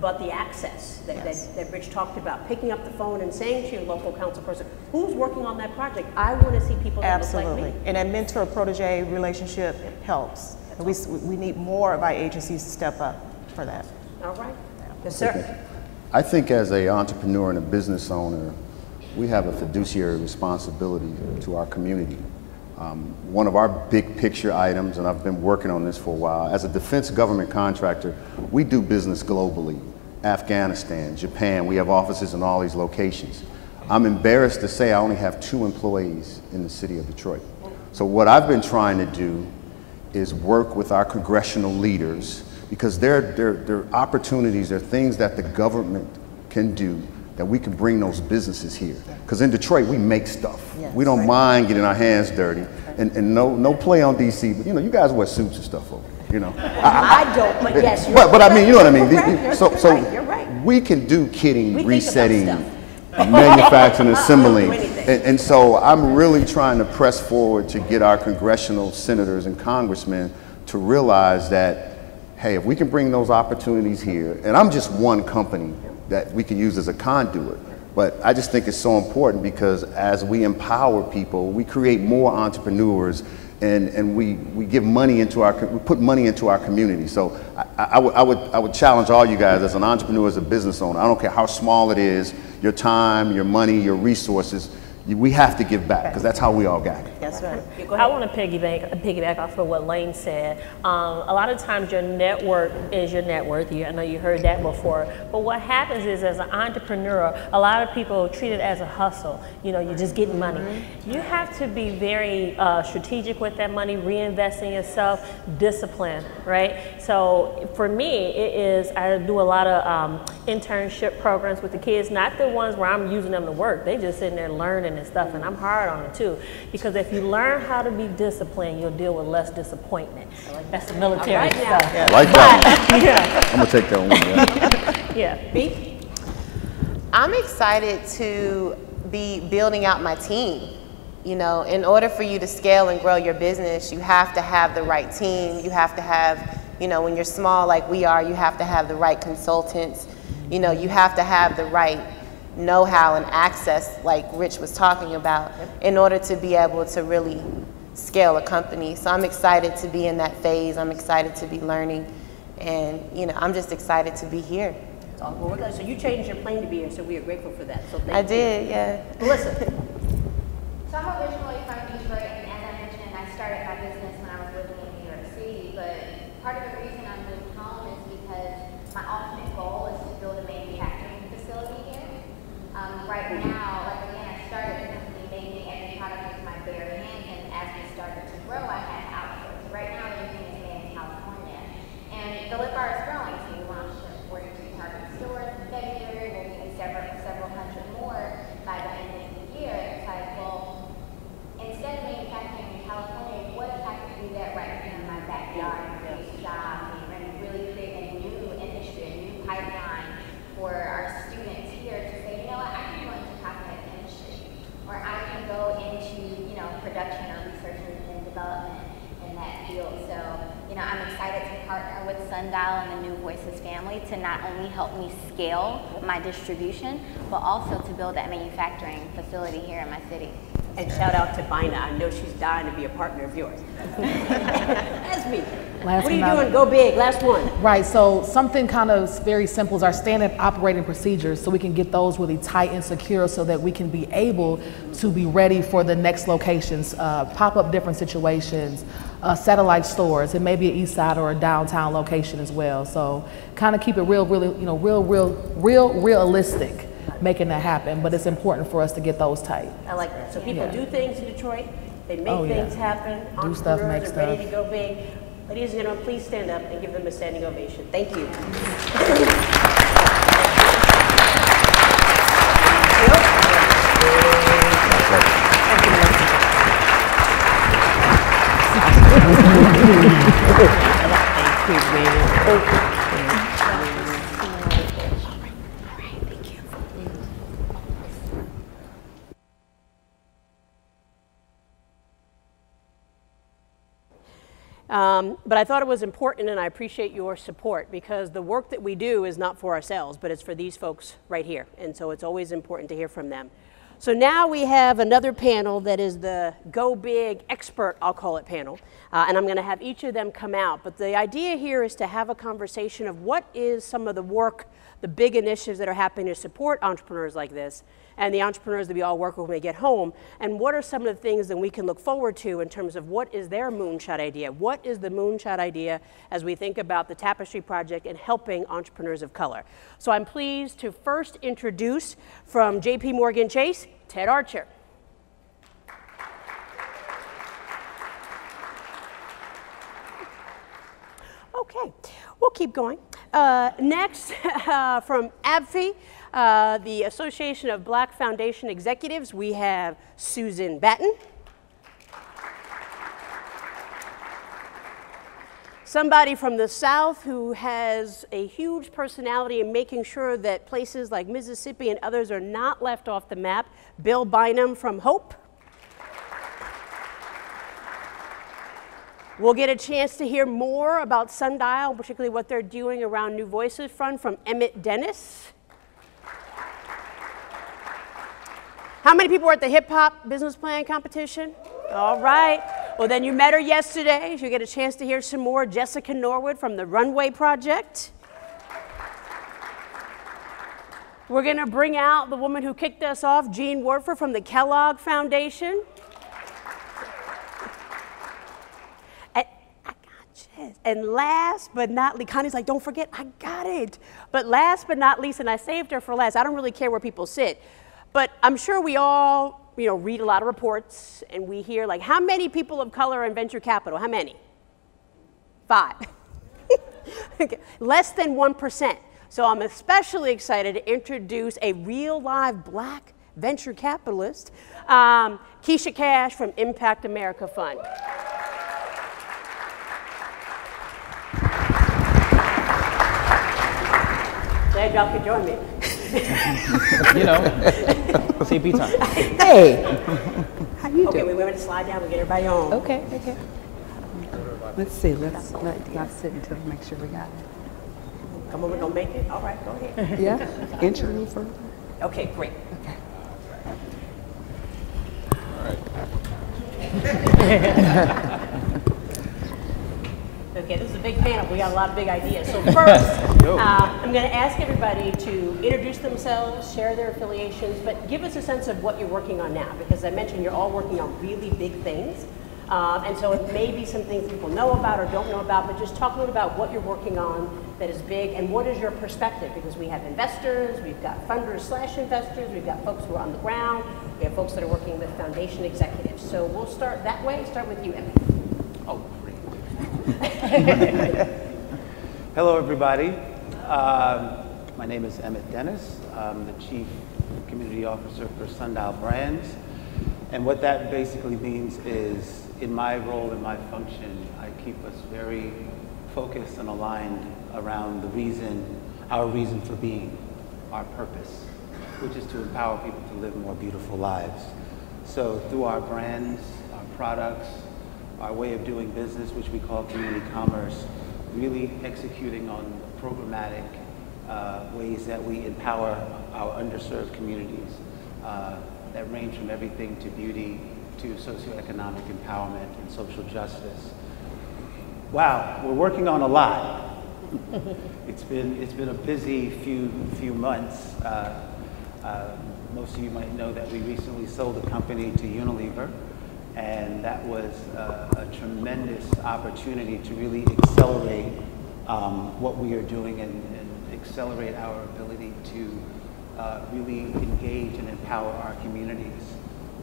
but the access that Rich talked about, picking up the phone and saying to your local council person, who's working on that project? I want to see people that look like me. And that mentor-protege relationship helps. We need more of our agencies to step up for that. All right. Yes, sir. I think as an entrepreneur and a business owner, we have a fiduciary responsibility to our community. One of our big picture items, and I've been working on this for a while, as a defense government contractor, we do business globally. Afghanistan, Japan, we have offices in all these locations. I'm embarrassed to say I only have 2 employees in the city of Detroit. So what I've been trying to do is work with our congressional leaders, because there are opportunities, there are things that the government can do that we can bring those businesses here. Because in Detroit, we make stuff. We don't mind getting our hands dirty. And no play on DC, but you guys wear suits and stuff over, I don't, but yes, you're but I mean, you know what I mean? You're right. We can do kitting, resetting, manufacturing, assembling. And so I'm really trying to press forward to get our congressional senators and congressmen to realize that, hey, if we can bring those opportunities here, and I'm just one company that we can use as a conduit, but I just think it's so important, because as we empower people, we create more entrepreneurs, and we give money into we put money into our community. So I would challenge all you guys as an entrepreneur, as a business owner, I don't care how small it is, your time, your money, your resources, we have to give back because that's how we all got it. That's right. I want to piggyback off of what Lane said. A lot of times your network is your net worth. I know you heard that before. But what happens is, as an entrepreneur, a lot of people treat it as a hustle. You know, you're just getting money. You have to be very strategic with that money, reinvest in yourself, discipline, right? So for me, I do a lot of internship programs with the kids, not the ones where I'm using them to work. They just sitting there learning and stuff, and I'm hard on it too. Because if you learn how to be disciplined, you'll deal with less disappointment. That's the military stuff. I like that. Yeah. I'm gonna take that one. Yeah. B? I'm excited to be building out my team. You know, in order for you to scale and grow your business, you have to have the right team. You have to have, you know, when you're small like we are, you have to have the right consultants. You know, you have to have the right know-how and access, like Rich was talking about, in order to be able to really scale a company. So I'm excited to be in that phase. I'm excited to be learning, and you know, I'm just excited to be here. Well, so you changed your plane to be here, so we are grateful for that. So thank you. I did, yeah. Melissa. So I'm originally from Detroit, and as I mentioned, I started my business when I was living in New York City, but part of the reason I moved home is because my ultimate goal is to build a manufacturing facility here. Right now, like again, I started the company making every product with my bare hands, and as we started to grow, I had to outsource. So right now, everything is made in California, and the lip bar is growing. So we launched 42 target stores in February. We'll be in several hundred more by the end of the year. It's like, well, instead of manufacturing in California, what if I could do that right here in my backyard and create jobs and really create a new industry, a new pipeline for our students here to say, you know what, I can go into cosmetic chemistry, or I can go into, you know, production or research and development in that field. So, you know, I'm excited to partner with Sundial and the New Voices family to not only help me scale my distribution, but also to build that manufacturing facility here in my city. And shout out to Bina. I know she's dying to be a partner of yours. That's me. What are you doing? Go big. Last one. Right. So something kind of very simple is our standard operating procedures, so we can get those really tight and secure so that we can be able to be ready for the next locations, pop up different situations, satellite stores. It may be an east side or a downtown location as well. So kind of keep it real, realistic, making that happen, but it's important for us to get those tight. I like that. So people do things in Detroit, they make things happen, do stuff, make entrepreneurs stuff. are ready to go big. Ladies and gentlemen, please stand up and give them a standing ovation. Thank you. But I thought it was important, and I appreciate your support, because the work that we do is not for ourselves, but it's for these folks right here. And so it's always important to hear from them. So now we have another panel that is the Go Big Expert, I'll call it, panel. And I'm going to have each of them come out. But the idea here is to have a conversation of what is some of the work, the big initiatives that are happening to support entrepreneurs like this, and the entrepreneurs that we all work with when we get home, and what are some of the things that we can look forward to in terms of what is their moonshot idea? What is the moonshot idea as we think about the Tapestry Project and helping entrepreneurs of color? So I'm pleased to first introduce from JP Morgan Chase, Ted Archer. Okay, we'll keep going. Next, from ABFE, the Association of Black Foundation Executives, we have Susan Batten. Somebody from the South who has a huge personality in making sure that places like Mississippi and others are not left off the map, Bill Bynum from Hope. We'll get a chance to hear more about Sundial, particularly what they're doing around New Voices Front, from Emmett Dennis. How many people were at the hip hop business plan competition? All right. Well, then you met her yesterday. You get a chance to hear some more. Jessica Norwood from the Runway Project. We're going to bring out the woman who kicked us off, Jean Werfer from the Kellogg Foundation. And last but not least, Connie's like, don't forget, I got it. But last but not least, and I saved her for last, I don't really care where people sit, but I'm sure we all, read a lot of reports and we hear like, how many people of color are in venture capital? How many? 5. Okay. Less than 1%. So I'm especially excited to introduce a real live Black venture capitalist, Keisha Cash from Impact America Fund. Glad y'all could join me. CP time. Hey. How you Okay, doing? we're going to slide down and get everybody on. Okay. Let's see. Let's sit until we make sure we got it. Come on, we're going to make it? All right, go ahead. Yeah. Intro me first. Okay, great. Okay. Okay, this is a big panel. We got a lot of big ideas. So first, I'm going to ask everybody to introduce themselves, share their affiliations, but give us a sense of what you're working on now, because I mentioned you're all working on really big things. And so it may be some things people know about or don't know about, but just talk a little about what you're working on that is big and what is your perspective, because we have investors, we've got funders/investors, we've got folks who are on the ground, we have folks that are working with foundation executives. So we'll start that way. Start with you, Emmy. Oh, great. Hello, everybody. My name is Emmett Dennis. I'm the Chief Community Officer for Sundial Brands. And what that basically means is, in my role, in my function, I keep us very focused and aligned around our reason for being, our purpose, which is to empower people to live more beautiful lives. So through our brands, our products, our way of doing business, which we call community commerce, really executing on programmatic ways that we empower our underserved communities that range from everything to beauty to socioeconomic empowerment and social justice. Wow, we're working on a lot. It's been a busy few months. Most of you might know that we recently sold the company to Unilever, and that was a tremendous opportunity to really accelerate what we are doing and accelerate our ability to really engage and empower our communities.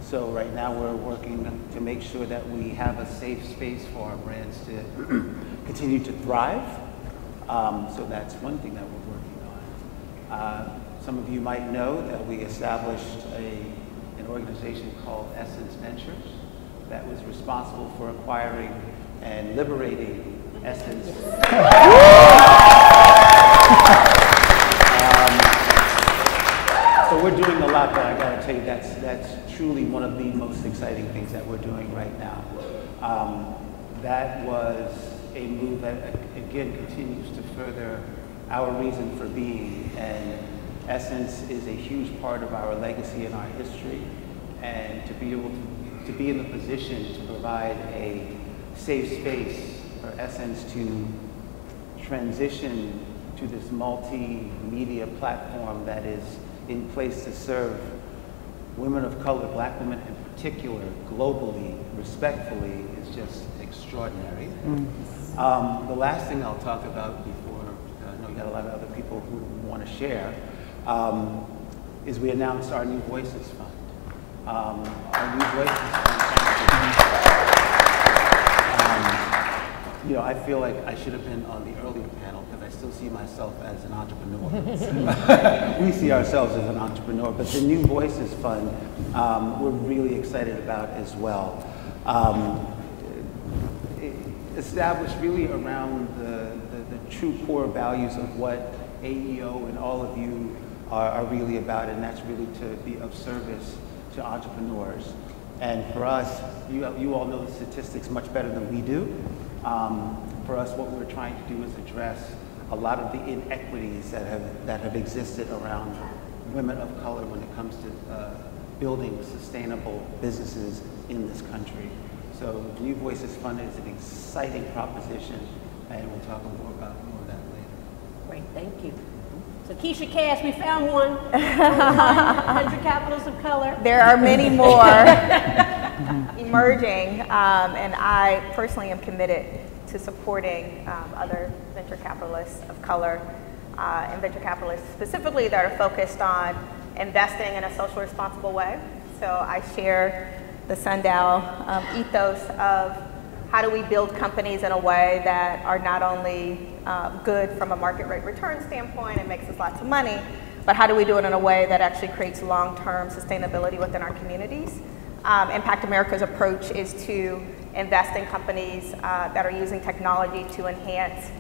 So right now we're working to make sure that we have a safe space for our brands to continue to thrive. So that's one thing that we're working on. Some of you might know that we established an organization called Essence Ventures that was responsible for acquiring and liberating Essence. So we're doing a lot, but I gotta tell you, that's truly one of the most exciting things that we're doing right now. That was a move that, again, continues to further our reason for being. And Essence is a huge part of our legacy and our history. And to be able to be in the position to provide a safe space for Essence to transition to this multimedia platform that is in place to serve women of color, Black women in particular, globally, respectfully, is just extraordinary. The last thing I'll talk about before, I know you got a lot of other people who want to share, is we announced our New Voices Fund. Our New Voices Fund, I feel like I should have been on the earlier panel because I still see myself as an entrepreneur. We see ourselves as an entrepreneur, but the New Voices Fund, we're really excited about as well. Established really around the true core values of what AEO and all of you are really about, and that's really to be of service to entrepreneurs. And for us, you all know the statistics much better than we do. For us, what we're trying to do is address a lot of the inequities that have existed around women of color when it comes to building sustainable businesses in this country. So the New Voices Fund is an exciting proposition, and we'll talk more about that later. Great, thank you. So Keisha Cash, we found one. Venture capitalists of color. There are many more emerging, and I personally am committed to supporting other venture capitalists of color and venture capitalists specifically that are focused on investing in a socially responsible way. So I share the Sundial ethos of how do we build companies in a way that are not only good from a market rate return standpoint and makes us lots of money, but how do we do it in a way that actually creates long-term sustainability within our communities? Impact America's approach is to invest in companies that are using technology to enhance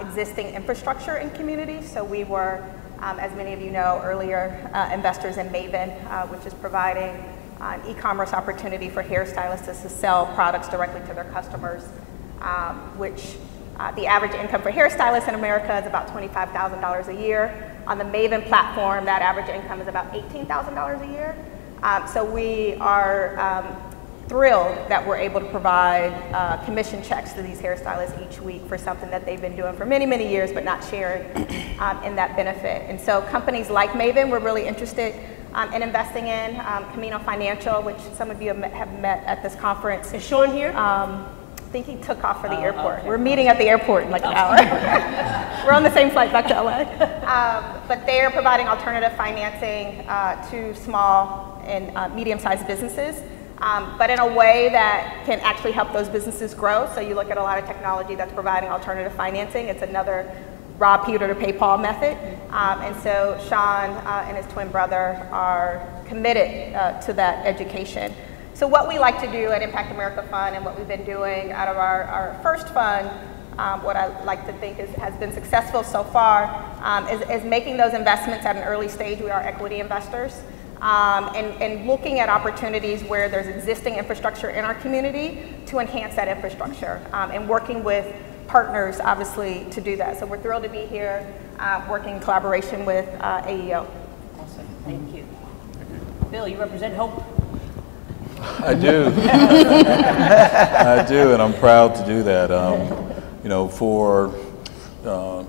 existing infrastructure in communities. So we were, as many of you know, earlier investors in Maven, which is providing an e-commerce opportunity for hairstylists to sell products directly to their customers, which the average income for hairstylists in America is about $25,000 a year. On the Maven platform, that average income is about $18,000 a year. So we are thrilled that we're able to provide commission checks to these hairstylists each week for something that they've been doing for many, many years, but not sharing in that benefit. And so companies like Maven, we're really interested in investing in. Camino Financial, which some of you have met at this conference. Is Sean here? I think he took off for the airport. Okay. We're meeting at the airport in like an hour. We're on the same flight back to LA. But they're providing alternative financing to small and medium-sized businesses, but in a way that can actually help those businesses grow. So you look at a lot of technology that's providing alternative financing. It's another rob Peter to pay Paul method. And so Sean and his twin brother are committed to that education. So what we like to do at Impact America Fund and what we've been doing out of our first fund, what I like to think has been successful so far, is making those investments at an early stage. We are equity investors. And looking at opportunities where there's existing infrastructure in our community to enhance that infrastructure, and working with partners, obviously, to do that. So we're thrilled to be here, working in collaboration with AEO. Awesome, thank you. Bill, you represent Hope. I do. I do, and I'm proud to do that. You know, for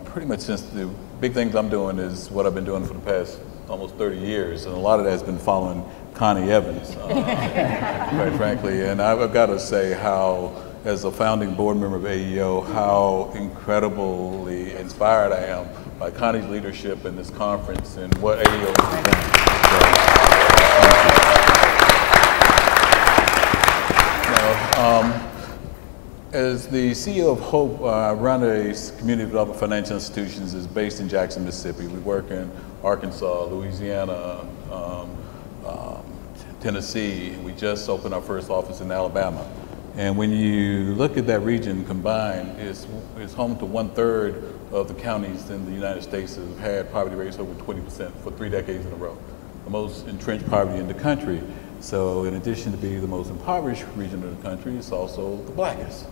pretty much since the big things I'm doing is what I've been doing for the past almost 30 years, and a lot of that has been following Connie Evans, quite frankly. And I've got to say how, as a founding board member of AEO, how incredibly inspired I am by Connie's leadership in this conference and what AEO has done. As the CEO of Hope, run a community development financial institutions is based in Jackson, Mississippi. We work in Arkansas, Louisiana, Tennessee. We just opened our first office in Alabama. And when you look at that region combined, it's home to 1/3 of the counties in the United States that have had poverty rates over 20% for 3 decades in a row, the most entrenched poverty in the country. So in addition to being the most impoverished region of the country, it's also the blackest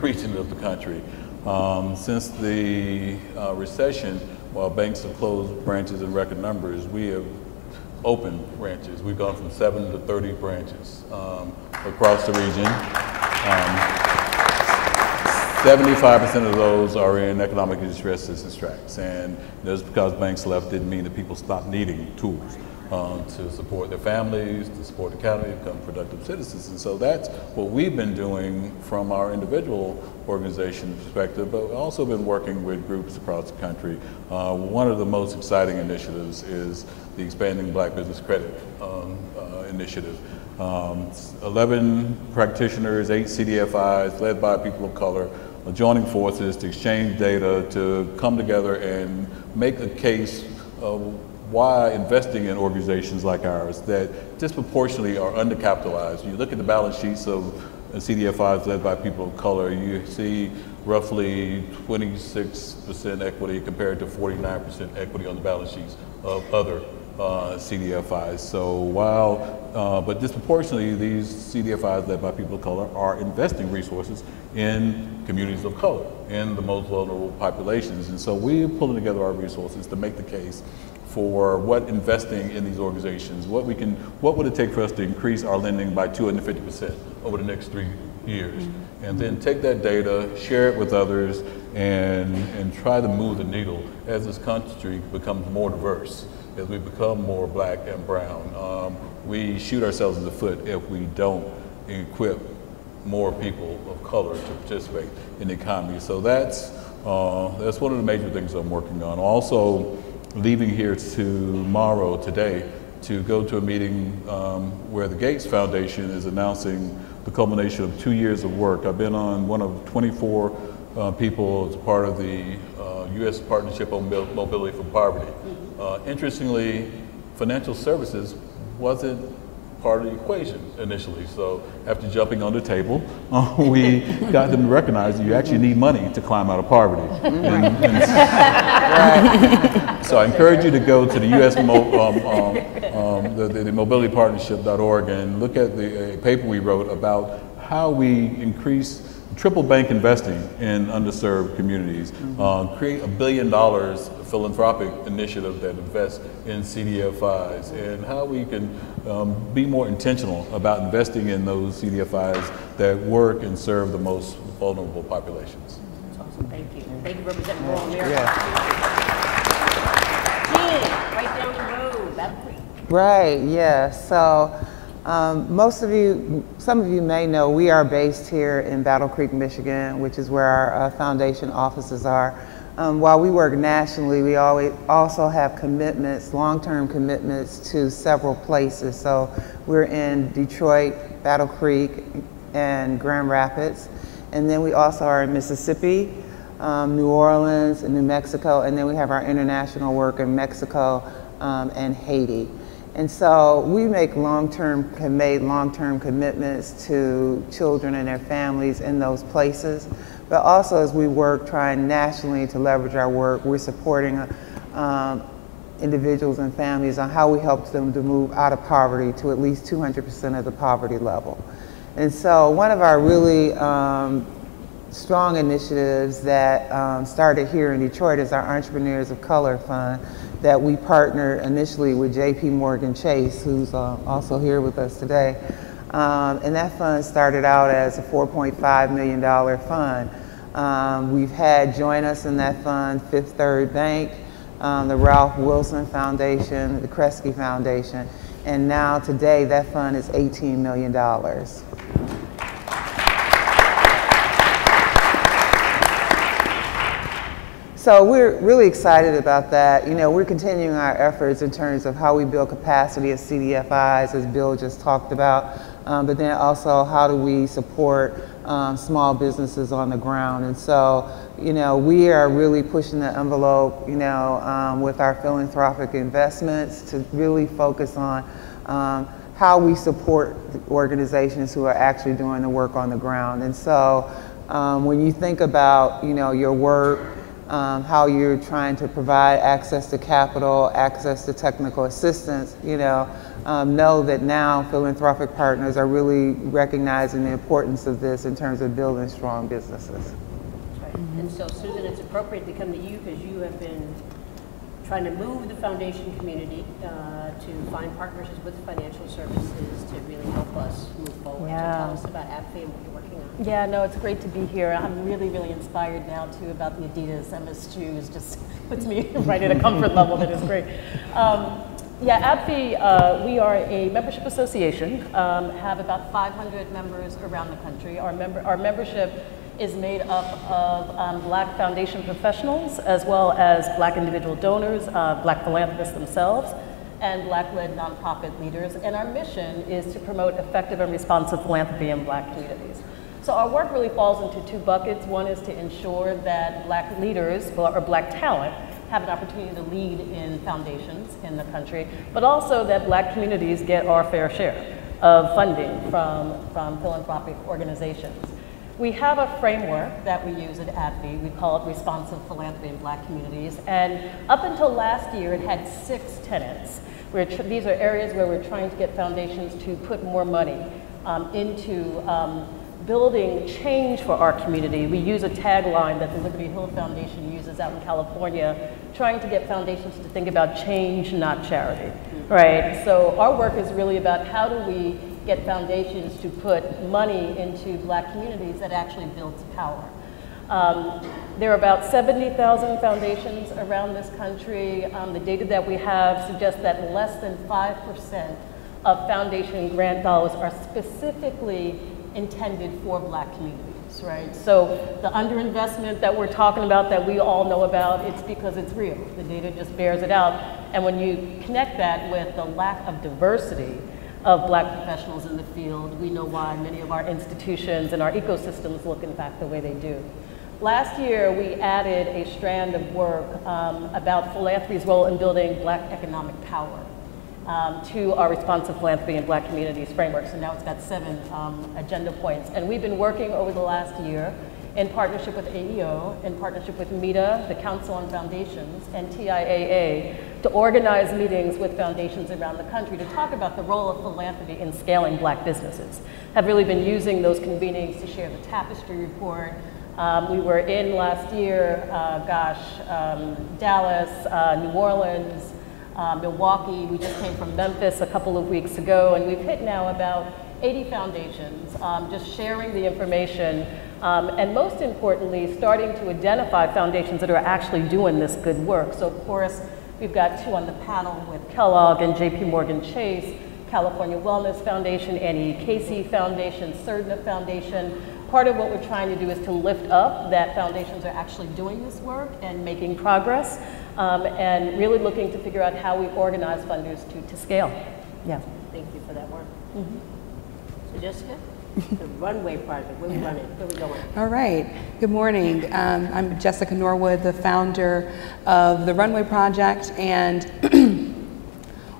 region of the country. Since the recession, while banks have closed branches in record numbers, we have opened branches. We've gone from 7 to 30 branches across the region. 75% of those are in economic distress assistance tracts. And just because banks left didn't mean that people stopped needing tools to support their families, to support the county, become productive citizens. And so that's what we've been doing from our individual organization perspective, but we've also been working with groups across the country. One of the most exciting initiatives is the Expanding Black Business Credit initiative. 11 practitioners, 8 CDFIs, led by people of color, joining forces to exchange data, to come together and make a case of why investing in organizations like ours that disproportionately are undercapitalized. You look at the balance sheets of CDFIs led by people of color, you see roughly 26% equity compared to 49% equity on the balance sheets of other CDFIs. So while, but disproportionately, these CDFIs led by people of color are investing resources in communities of color, in the most vulnerable populations. And so we're pulling together our resources to make the case for what investing in these organizations, what would it take for us to increase our lending by 250% over the next years. And then take that data, share it with others, and try to move the needle as this country becomes more diverse, as we become more black and brown. We shoot ourselves in the foot if we don't equip more people of color to participate in the economy. So that's one of the major things I'm working on. Also, leaving here today, to go to a meeting where the Gates Foundation is announcing the culmination of 2 years of work. I've been on one of 24 people as part of the U.S. Partnership on Mobility for Poverty. Interestingly, financial services wasn't part of the equation initially. So after jumping on the table, we got them to recognize that you actually need money to climb out of poverty. So I encourage you to go to the U.S. the mobilitypartnership.org and look at the paper we wrote about how we increase triple bank investing in underserved communities, create $1 billion philanthropic initiative that invests in CDFIs, and how we can be more intentional about investing in those CDFIs that work and serve the most vulnerable populations. That's awesome. Thank you. Thank you, Representative Roland Jen, right down the road, Battle Creek. Right, yeah. So some of you may know we are based here in Battle Creek, Michigan, which is where our foundation offices are. While we work nationally, we also have commitments, long-term commitments to several places. So we're in Detroit, Battle Creek, and Grand Rapids. And then we also are in Mississippi, New Orleans, and New Mexico. And then we have our international work in Mexico and Haiti. And so we make made long-term commitments to children and their families in those places. But also as we work trying nationally to leverage our work, we're supporting individuals and families on how we help them to move out of poverty to at least 200% of the poverty level. And so one of our really strong initiatives that started here in Detroit is our Entrepreneurs of Color Fund that we partnered initially with J.P. Morgan Chase, who's also here with us today. And that fund started out as a $4.5 million fund. We've had join us in that fund Fifth Third Bank, the Ralph Wilson Foundation, the Kresge Foundation, and now today that fund is $18 million. So we're really excited about that. You know, we're continuing our efforts in terms of how we build capacity as CDFIs, as Bill just talked about, but then also how do we support small businesses on the ground. And so, you know, we are really pushing the envelope, you know, with our philanthropic investments to really focus on how we support organizations who are actually doing the work on the ground. And so when you think about, you know, your work, how you're trying to provide access to capital, access to technical assistance, you know that now philanthropic partners are really recognizing the importance of this in terms of building strong businesses. Right. And so, Susan, it's appropriate to come to you because you have been trying to move the foundation community to find partnerships with financial services to really help us move forward. Yeah. So tell us about AbbVie and what you're working on. Yeah, no, it's great to be here. I'm really, really inspired now too about the Adidas MS shoes. Just puts me right at a comfort level that is great. Yeah, AbbVie, we are a membership association, have about 500 members around the country. Our membership is made up of Black foundation professionals, as well as Black individual donors, Black philanthropists themselves, and Black-led nonprofit leaders. And our mission is to promote effective and responsive philanthropy in Black communities. So our work really falls into two buckets. One is to ensure that Black leaders, or Black talent, have an opportunity to lead in foundations in the country, but also that Black communities get our fair share of funding from philanthropic organizations. We have a framework that we use at AbbVie. We call it Responsive Philanthropy in Black Communities. And up until last year, it had 6 tenets. These are areas where we're trying to get foundations to put more money into building change for our community. We use a tagline that the Liberty Hill Foundation uses out in California, trying to get foundations to think about change, not charity, right? So our work is really about how do we get foundations to put money into Black communities that actually builds power. There are about 70,000 foundations around this country. The data that we have suggests that less than 5% of foundation grant dollars are specifically intended for Black communities, right? So the underinvestment that we're talking about, that we all know about, it's because it's real. The data just bears it out. And when you connect that with the lack of diversity of Black professionals in the field, we know why many of our institutions and our ecosystems look, in fact, the way they do. Last year, we added a strand of work about philanthropy's role in building Black economic power to our responsive philanthropy and Black communities framework. So now it's got 7 agenda points. And we've been working over the last year in partnership with AEO, in partnership with META, the Council on Foundations, and TIAA, to organize meetings with foundations around the country to talk about the role of philanthropy in scaling Black businesses. Have really been using those convenings to share the Tapestry report. We were in last year, Dallas, New Orleans, Milwaukee. We just came from Memphis a couple of weeks ago, and we've hit now about 80 foundations, just sharing the information, and most importantly, starting to identify foundations that are actually doing this good work. So of course, we've got 2 on the panel with Kellogg and JP Morgan Chase, California Wellness Foundation, Annie Casey Foundation, Cerdna Foundation. Part of what we're trying to do is to lift up that foundations are actually doing this work and making progress, and really looking to figure out how we organize funders to scale. Yeah. Thank you for that work. So Jessica, the runway project, where are we running? Where are we going? All right. Good morning. I'm Jessica Norwood, the founder of the Runway Project, and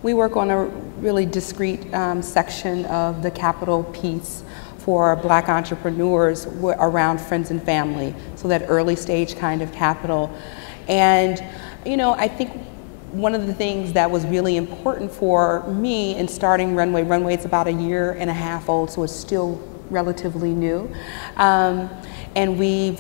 we work on a really discrete section of the capital piece for Black entrepreneurs around friends and family, so that early stage kind of capital. And, you know, I think one of the things that was really important for me in starting Runway, it's about 1.5 years old, so it's still relatively new. And we've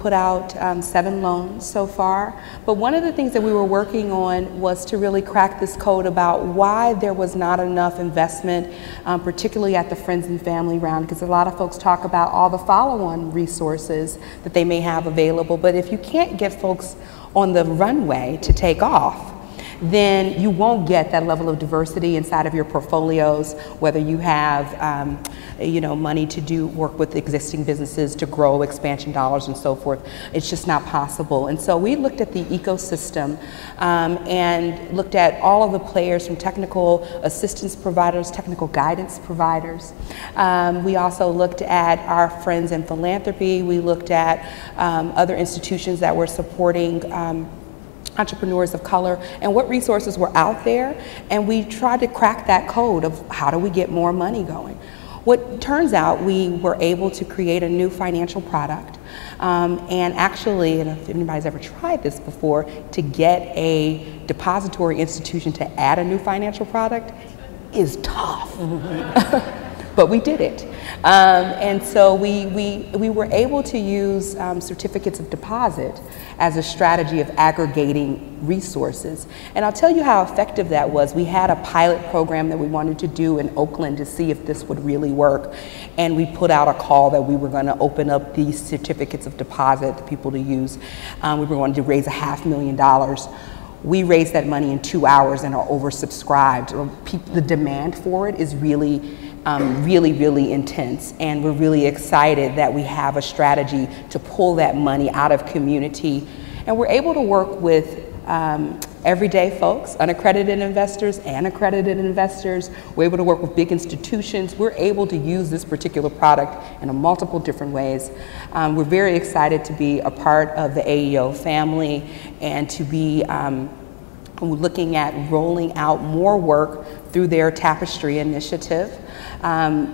put out 7 loans so far. But one of the things that we were working on was to really crack this code about why there was not enough investment, particularly at the friends and family round, because a lot of folks talk about all the follow-on resources that they may have available. But if you can't get folks on the runway to take off, then you won't get that level of diversity inside of your portfolios, whether you have you know, money to do work with existing businesses to grow expansion dollars and so forth. It's just not possible. And so we looked at the ecosystem and looked at all of the players, from technical assistance providers, technical guidance providers. We also looked at our friends in philanthropy. We looked at other institutions that were supporting entrepreneurs of color and what resources were out there, and we tried to crack that code of how do we get more money going. What turns out, we were able to create a new financial product, and actually, and if anybody's ever tried this before, to get a depository institution to add a new financial product is tough. But we did it. And so we were able to use certificates of deposit as a strategy of aggregating resources. And I'll tell you how effective that was. We had a pilot program that we wanted to do in Oakland to see if this would really work. And we put out a call that we were going to open up these certificates of deposit to people to use. We were going to raise $500,000. We raised that money in 2 hours and are oversubscribed. The demand for it is really, really intense. And we're really excited that we have a strategy to pull that money out of community. And we're able to work with everyday folks, unaccredited investors and accredited investors. We're able to work with big institutions. We're able to use this particular product in multiple different ways. We're very excited to be a part of the AEO family and to be looking at rolling out more work through their Tapestry initiative.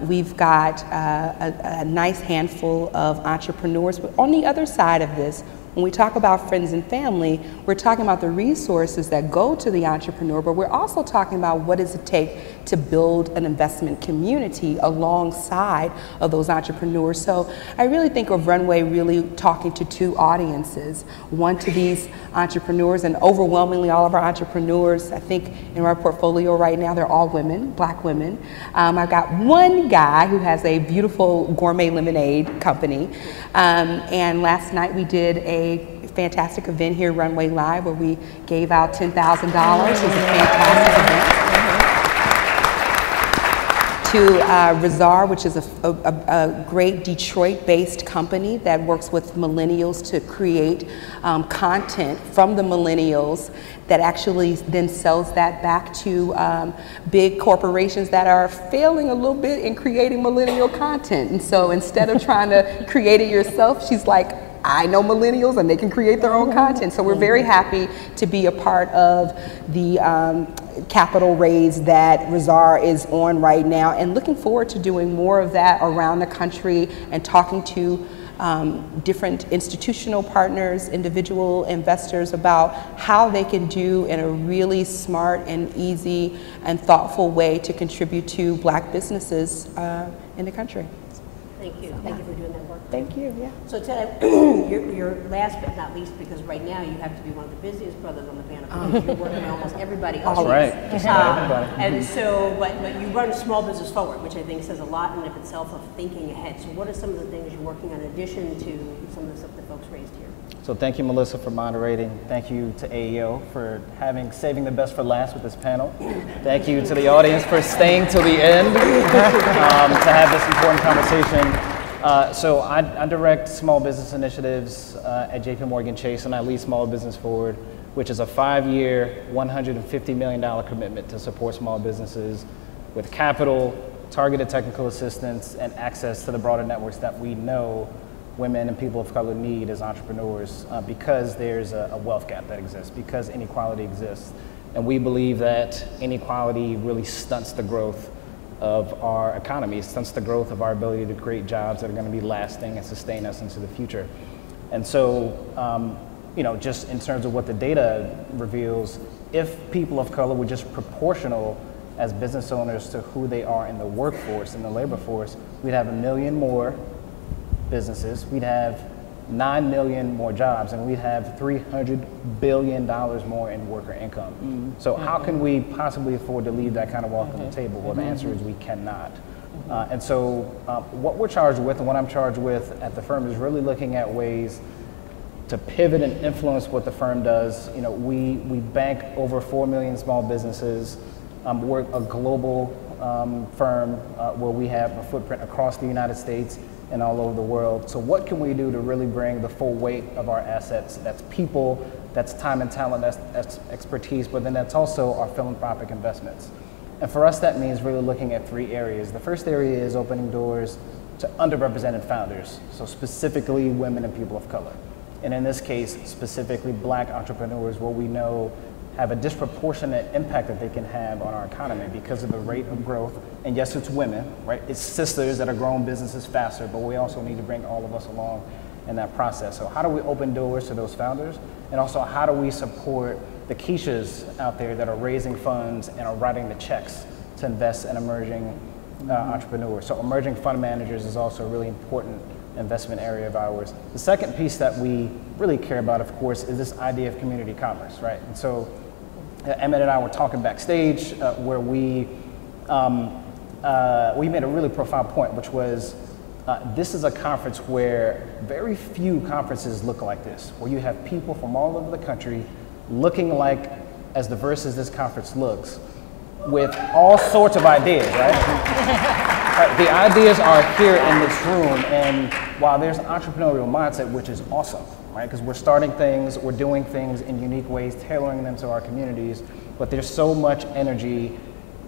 We've got a nice handful of entrepreneurs, but on the other side of this, when we talk about friends and family, we're talking about the resources that go to the entrepreneur, but we're also talking about what does it take to build an investment community alongside of those entrepreneurs. So I really think of Runway really talking to 2 audiences. One, to these entrepreneurs, and overwhelmingly all of our entrepreneurs, I think in our portfolio right now, there they're all women, black women. I've got one guy who has a beautiful gourmet lemonade company. And last night we did a fantastic event here, Runway Live, where we gave out $10,000. It was a fantastic event. To Razar, which is a great Detroit-based company that works with millennials to create content from the millennials that actually then sells that back to big corporations that are failing a little bit in creating millennial content. And so instead of trying to create it yourself, she's like, I know millennials and they can create their own content. So we're very happy to be a part of the capital raise that Razar is on right now, and looking forward to doing more of that around the country and talking to different institutional partners, individual investors about how they can do in a really smart and easy and thoughtful way to contribute to black businesses in the country. Thank you. Thank you for doing that work. Thank you. Yeah. So Ted, you're last but not least, because right now you have to be one of the busiest brothers on the panel because you're working with almost everybody else. That's right. Just about everybody. And so, but you run Small Business Forward, which I think says a lot in of itself of thinking ahead. So what are some of the things you're working on in addition to some of the stuff that folks raised here? So thank you, Melissa, for moderating. Thank you to AEO for saving the best for last with this panel. Thank you to the audience for staying till the end to have this important conversation. So I direct small business initiatives at JPMorgan Chase, and I lead Small Business Forward, which is a 5-year, $150 million commitment to support small businesses with capital, targeted technical assistance, and access to the broader networks that we know women and people of color need as entrepreneurs because there's a wealth gap that exists, because inequality exists. And we believe that inequality really stunts the growth of our economy, stunts the growth of our ability to create jobs that are going to be lasting and sustain us into the future. And so, just in terms of what the data reveals, if people of color were just proportional as business owners to who they are in the workforce, in the labor force, we'd have 1 million more businesses, we'd have 9 million more jobs, and we'd have $300 billion more in worker income. So how can we possibly afford to leave that kind of wealth on the table? Well, the answer is we cannot. And so what we're charged with, and what I'm charged with at the firm, is really looking at ways to pivot and influence what the firm does. We bank over 4 million small businesses. We're a global firm where we have a footprint across the United States and all over the world. So what can we do to really bring the full weight of our assets? That's people, that's time and talent, that's expertise, but then that's also our philanthropic investments. And for us, that means really looking at 3 areas. The first area is opening doors to underrepresented founders, so specifically women and people of color. And in this case, specifically black entrepreneurs, where we know have a disproportionate impact that they can have on our economy because of the rate of growth. And yes, it's women, right? It's sisters that are growing businesses faster, but we also need to bring all of us along in that process. So how do we open doors to those founders? And also, how do we support the Keishas out there that are raising funds and are writing the checks to invest in emerging entrepreneurs? So emerging fund managers is also a really important investment area of ours. The second piece that we really care about, of course, is this idea of community commerce, right? And so Emmett and I were talking backstage where we made a really profound point, which was this is a conference where very few conferences look like this, where you have people from all over the country looking like as diverse as this conference looks, with all sorts of ideas, right? The ideas are here in this room, and while there's entrepreneurial mindset, which is awesome, right? Because we're starting things, we're doing things in unique ways, tailoring them to our communities, but there's so much energy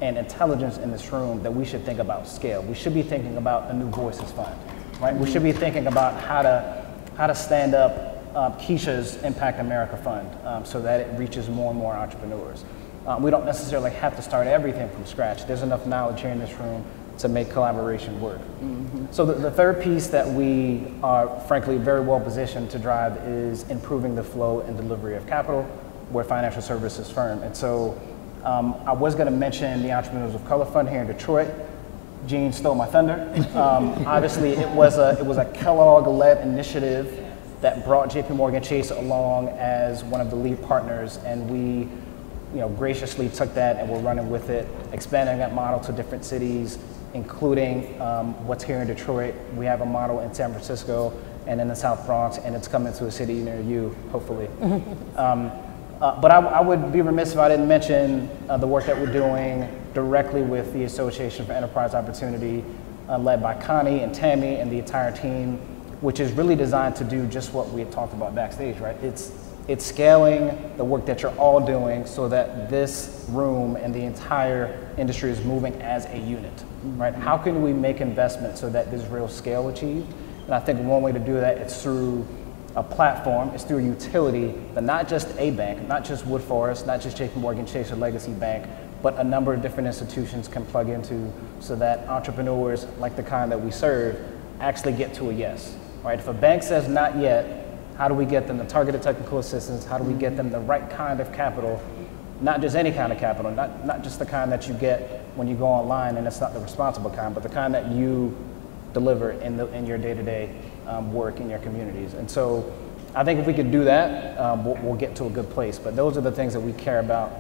and intelligence in this room that we should think about scale. We should be thinking about a New Voices Fund, right? We should be thinking about how to stand up Keisha's Impact America Fund so that it reaches more and more entrepreneurs. We don't necessarily have to start everything from scratch. There's enough knowledge here in this room to make collaboration work. So the third piece that we are frankly very well positioned to drive is improving the flow and delivery of capital. We're a financial services firm. And so I was gonna mention the Entrepreneurs of Color Fund here in Detroit. Gene stole my thunder. Obviously it was a Kellogg-led initiative that brought JPMorgan Chase along as one of the lead partners, and we graciously took that and we're running with it, expanding that model to different cities, including what's here in Detroit. We have a model in San Francisco and in the South Bronx, and it's coming to a city near you, hopefully. But I would be remiss if I didn't mention the work that we're doing directly with the Association for Enterprise Opportunity, led by Connie and Tammy and the entire team, which is really designed to do just what we had talked about backstage, right? It's scaling the work that you're all doing so that this room and the entire industry is moving as a unit, right? How can we make investments so that there's real scale achieved? And I think one way to do that is through a platform, it's through a utility that not just a bank, not just Wood Forest, not just JP Morgan Chase or Legacy Bank, but a number of different institutions can plug into so that entrepreneurs like the kind that we serve actually get to a yes, right? If a bank says not yet, how do we get them the targeted technical assistance? How do we get them the right kind of capital? Not just any kind of capital, not just the kind that you get when you go online and it's not the responsible kind, but the kind that you deliver in your day-to-day work in your communities. And so I think if we could do that, we'll get to a good place. But those are the things that we care about,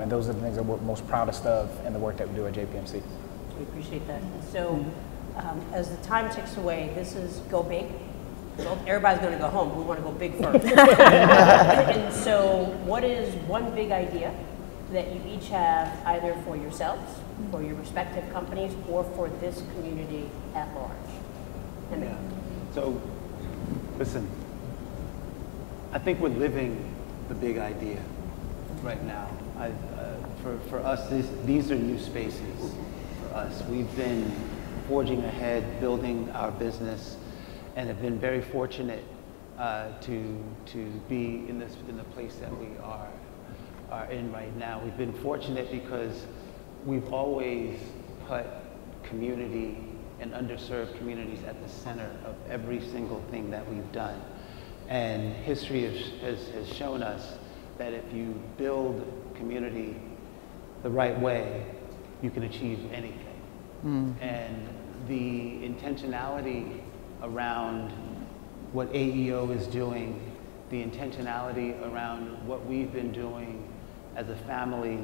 and those are the things that we're most proudest of in the work that we do at JPMC. We appreciate that. So as the time ticks away, this is go big. Well, everybody's going to go home. We want to go big first. And so what is one big idea that you each have either for yourselves, for your respective companies, or for this community at large? Yeah. So, listen, I think we're living the big idea right now. For us, these are new spaces for us. We've been forging ahead, building our business, and have been very fortunate to be in the place that we are in right now. We've been fortunate because we've always put community and underserved communities at the center of every single thing that we've done. And history has shown us that if you build community the right way, you can achieve anything. And the intentionality around what AEO is doing, the intentionality around what we've been doing as a family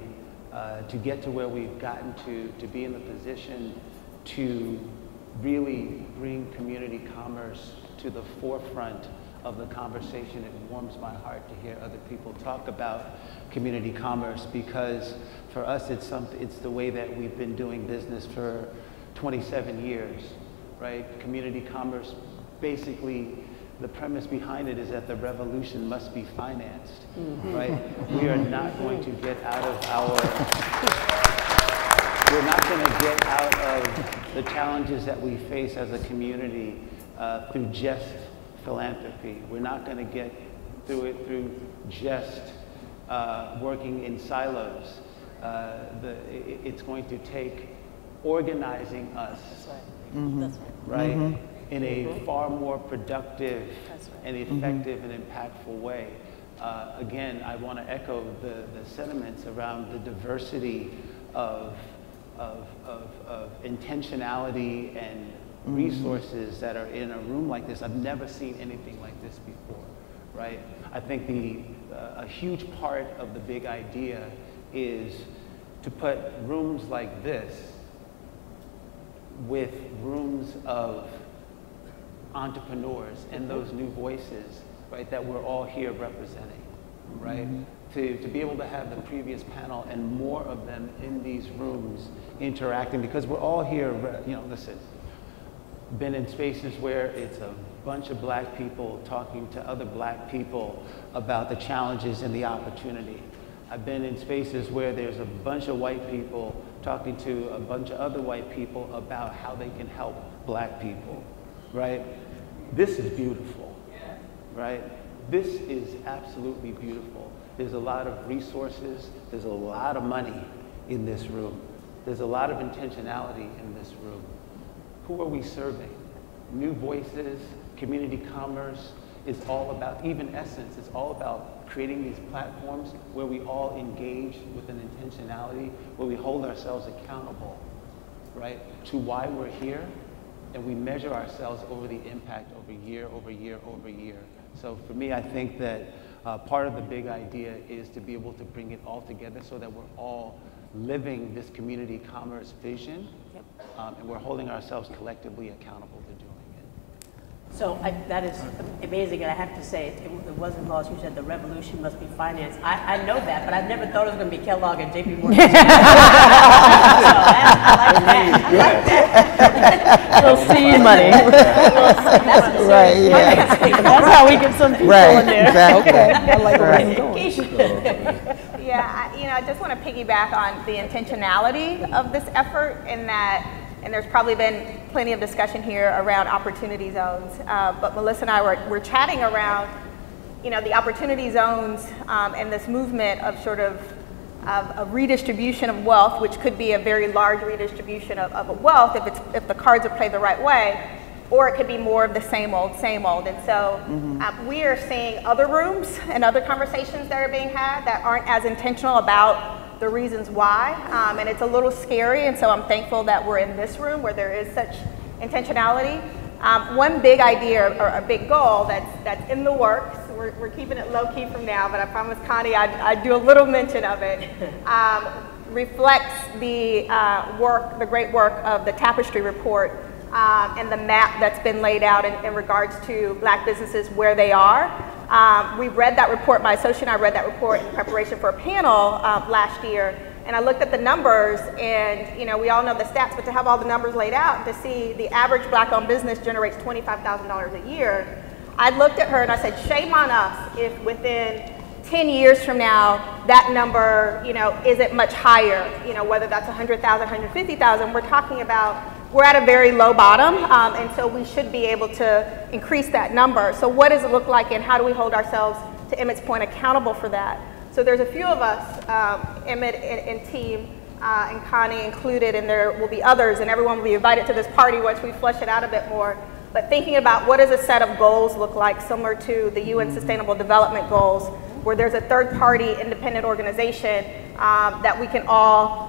to get to where we've gotten to be in the position to really bring community commerce to the forefront of the conversation. It warms my heart to hear other people talk about community commerce, because for us it's the way that we've been doing business for 27 years, right? Community commerce, basically the premise behind it is that the revolution must be financed, right? We are not going to get out of we're not going to get out of the challenges that we face as a community through just philanthropy. We're not going to get through it through just working in silos. It's going to take organizing us, right, in a far more productive and effective and impactful way. Again, I want to echo the sentiments around the diversity of intentionality and resources that are in a room like this. I've never seen anything like this before, right? I think a huge part of the big idea is to put rooms like this with rooms of entrepreneurs and those new voices, right, that we're all here representing, right? To be able to have the previous panel and more of them in these rooms interacting, because we're all here, listen, been in spaces where it's a bunch of black people talking to other black people about the challenges and the opportunity. I've been in spaces where there's a bunch of white people talking to a bunch of other white people about how they can help black people, right? This is beautiful, right? This is absolutely beautiful. There's a lot of resources, there's a lot of money in this room. There's a lot of intentionality in this room. Who are we serving? New voices, community commerce is all about, even Essence, it's all about creating these platforms where we all engage with an intentionality, where we hold ourselves accountable, right, to why we're here, and we measure ourselves over the impact over year, over year, over year. So for me, I think that Part of the big idea is to be able to bring it all together so that we're all living this community commerce vision, and we're holding ourselves collectively accountable to doing it. So that is amazing, and I have to say, it wasn't lost. You said the revolution must be financed. I know that, but I never thought it was going to be Kellogg and JP Morgan. I like that. We'll see money. Right, yeah. That's how we get some people in there. Exactly. Okay. I like where Right. it's going. Yeah, I just want to piggyback on the intentionality of this effort in that, and there's probably been plenty of discussion here around opportunity zones, but Melissa and I were chatting around, the opportunity zones and this movement of sort of a redistribution of wealth, which could be a very large redistribution of wealth if the cards are played the right way, or it could be more of the same old. And so we are seeing other rooms and other conversations that are being had that aren't as intentional about the reasons why, and it's a little scary, and so I'm thankful that we're in this room where there is such intentionality. One big idea or a big goal that's in the works, we're keeping it low key from now, but I promise Connie I'd do a little mention of it, reflects the great work of the Tapestry report and the map that's been laid out in regards to Black businesses where they are. We read that report, my associate and I read that report in preparation for a panel last year, and I looked at the numbers, and we all know the stats, but to have all the numbers laid out, to see the average Black-owned business generates $25,000 a year, I looked at her and I said, shame on us if within 10 years from now, that number, isn't much higher, whether that's 100,000, 150,000, we're talking about, we're at a very low bottom, and so we should be able to increase that number. So what does it look like, and how do we hold ourselves, to Emmett's point, accountable for that? So there's a few of us, Emmett and team, and Connie included, and there will be others, and everyone will be invited to this party once we flesh it out a bit more. But thinking about what does a set of goals look like, similar to the UN Sustainable Development Goals, where there's a third-party independent organization that we can all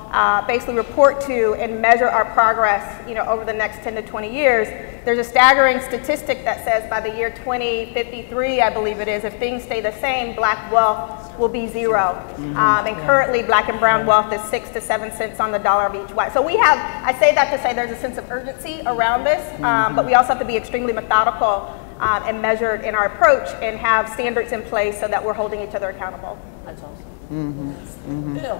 basically report to and measure our progress, over the next 10 to 20 years. There's a staggering statistic that says by the year 2053, I believe it is, if things stay the same, Black wealth will be zero. And currently, Black and brown wealth is 6 to 7 cents on the dollar of each white. So we have, I say that to say there's a sense of urgency around this, but we also have to be extremely methodical and measured in our approach and have standards in place so that we're holding each other accountable. That's awesome. Bill.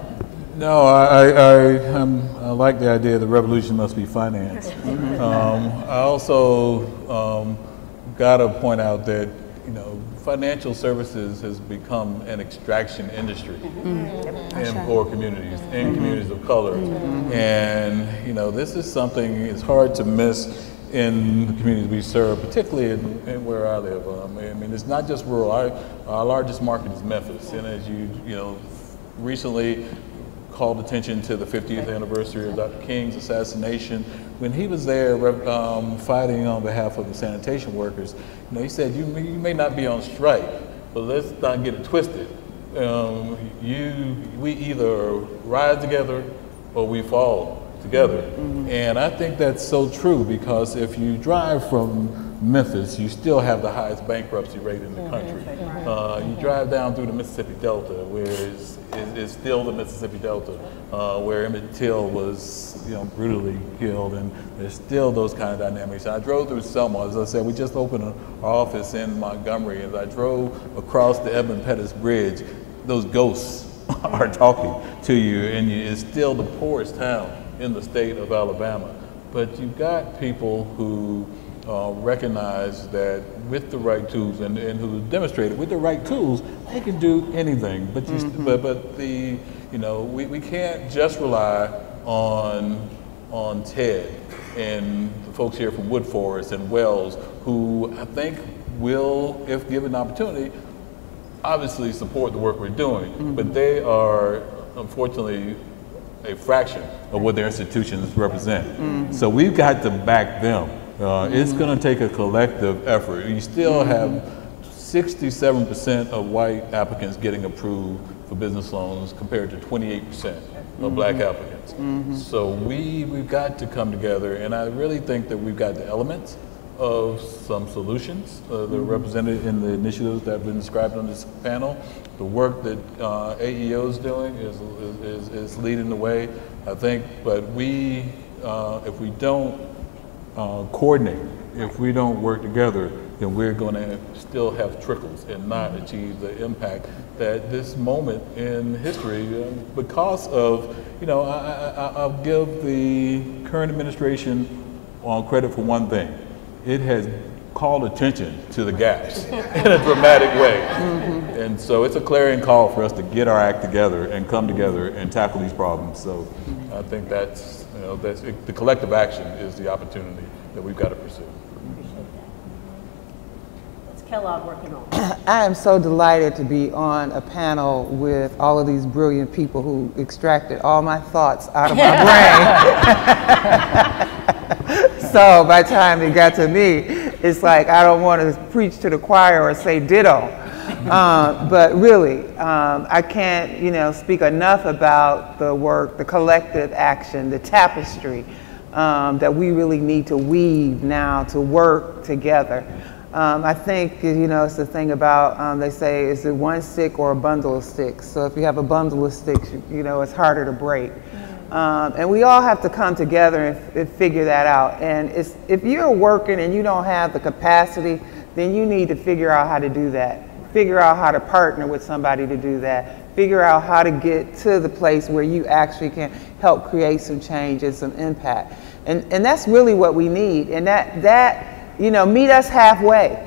No, I like the idea the revolution must be financed. I also got to point out that financial services has become an extraction industry in poor communities, in communities of color, and this is something it's hard to miss in the communities we serve, particularly in where I live. I mean, it's not just rural. Our largest market is Memphis, and as you recently called attention to the 50th anniversary of Dr. King's assassination. When he was there fighting on behalf of the sanitation workers, he said, you may not be on strike, but let's not get it twisted. We either rise together or we fall together. And I think that's so true, because if you drive from Memphis, you still have the highest bankruptcy rate in the country. You drive down through the Mississippi Delta, where it's still the Mississippi Delta, where Emmett Till was brutally killed, and there's still those kind of dynamics. I drove through Selma. As I said, we just opened an office in Montgomery. As I drove across the Edmund Pettus Bridge, those ghosts are talking to you, and it's still the poorest town in the state of Alabama. But you've got people who recognize that with the right tools, and who demonstrated with the right tools, they can do anything. But we can't just rely on Ted and the folks here from Wood Forest and Wells, who I think will, if given the opportunity, obviously support the work we're doing. But they are, unfortunately, a fraction of what their institutions represent. So we've got to back them. It's going to take a collective effort. You still have 67% of white applicants getting approved for business loans compared to 28% of Black applicants. So we've got to come together, and I really think that we've got the elements of some solutions that are represented in the initiatives that have been described on this panel. The work that AEO is doing is leading the way, I think, but we, if we don't coordinate, if we don't work together, then we're going to still have trickles and not achieve the impact that this moment in history, because of, I'll give the current administration credit for one thing. It has called attention to the gaps in a dramatic way. And so it's a clarion call for us to get our act together and come together and tackle these problems. So I think that's the collective action is the opportunity that we've got to pursue. Kellogg working on? I am so delighted to be on a panel with all of these brilliant people who extracted all my thoughts out of my brain. So by the time it got to me, it's like I don't want to preach to the choir or say ditto. But really, I can't, speak enough about the work, the collective action, the tapestry that we really need to weave now to work together. I think, it's the thing about, they say, is it one stick or a bundle of sticks? So if you have a bundle of sticks, it's harder to break. And we all have to come together and figure that out. And if you're working and you don't have the capacity, then you need to figure out how to do that. Figure out how to partner with somebody to do that. Figure out how to get to the place where you actually can help create some change and some impact. And that's really what we need. And that meet us halfway.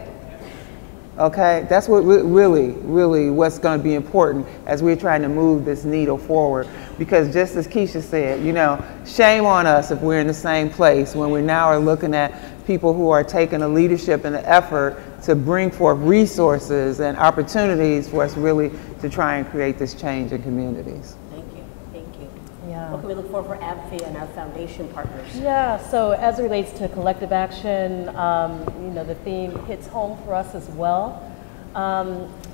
Okay, that's what really what's going to be important as we're trying to move this needle forward. Because just as Keisha said, shame on us if we're in the same place when we now are looking at people who are taking the leadership and the effort to bring forth resources and opportunities for us really to try and create this change in communities. Yeah. What can we look for ABFI and our foundation partners? Yeah, so as it relates to collective action, the theme hits home for us as well.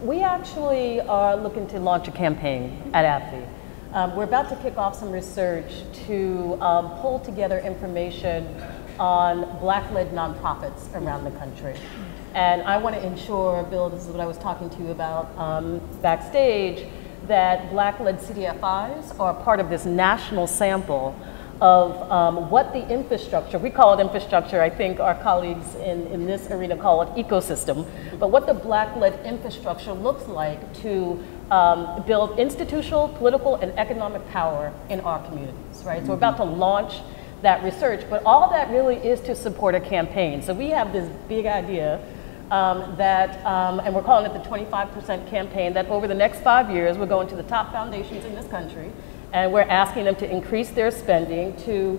We actually are looking to launch a campaign at ABFI. We're about to kick off some research to pull together information on Black-led nonprofits around the country. And I want to ensure, Bill, this is what I was talking to you about backstage, that Black-led CDFIs are part of this national sample of what the infrastructure, we call it infrastructure, I think our colleagues in this arena call it ecosystem, but what the Black-led infrastructure looks like to build institutional, political, and economic power in our communities, right? So we're about to launch that research, but all that really is to support a campaign. So we have this big idea and we're calling it the 25% campaign, that over the next 5 years, we're going to the top foundations in this country, and we're asking them to increase their spending to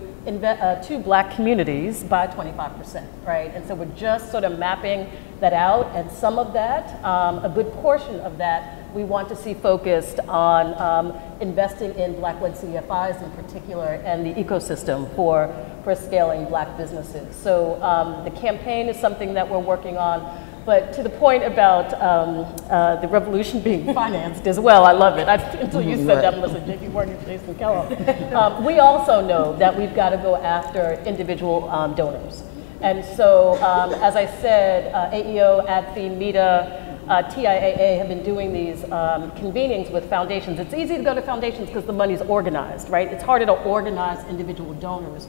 Black communities by 25%, right? And so we're just sort of mapping that out, and some of that, a good portion of that, we want to see focused on investing in Black-led CDFIs in particular, and the ecosystem for scaling Black businesses. So the campaign is something that we're working on, but to the point about the revolution being financed as well, I love it. Until you said that, Melissa, JP Morgan, Jason Kellogg. We also know that we've got to go after individual donors. And so, as I said, AEO, ADFI, META, TIAA have been doing these convenings with foundations. It's easy to go to foundations because the money's organized, right? It's harder to organize individual donors.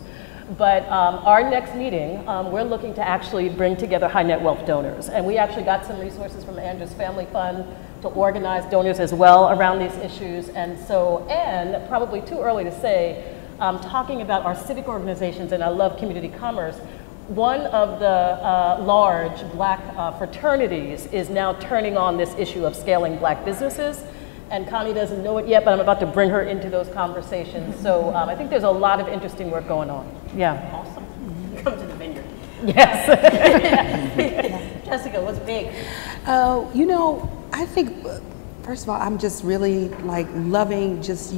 But our next meeting, we're looking to actually bring together high net wealth donors. And we actually got some resources from Andrew's Family Fund to organize donors as well around these issues. And so, and probably too early to say, talking about our civic organizations, and I love community commerce, one of the large Black fraternities is now turning on this issue of scaling Black businesses. And Connie doesn't know it yet, but I'm about to bring her into those conversations. So I think there's a lot of interesting work going on. Yeah. Awesome. Come to the vineyard. Yes. Jessica, what's big? I think, first of all, I'm just really loving just,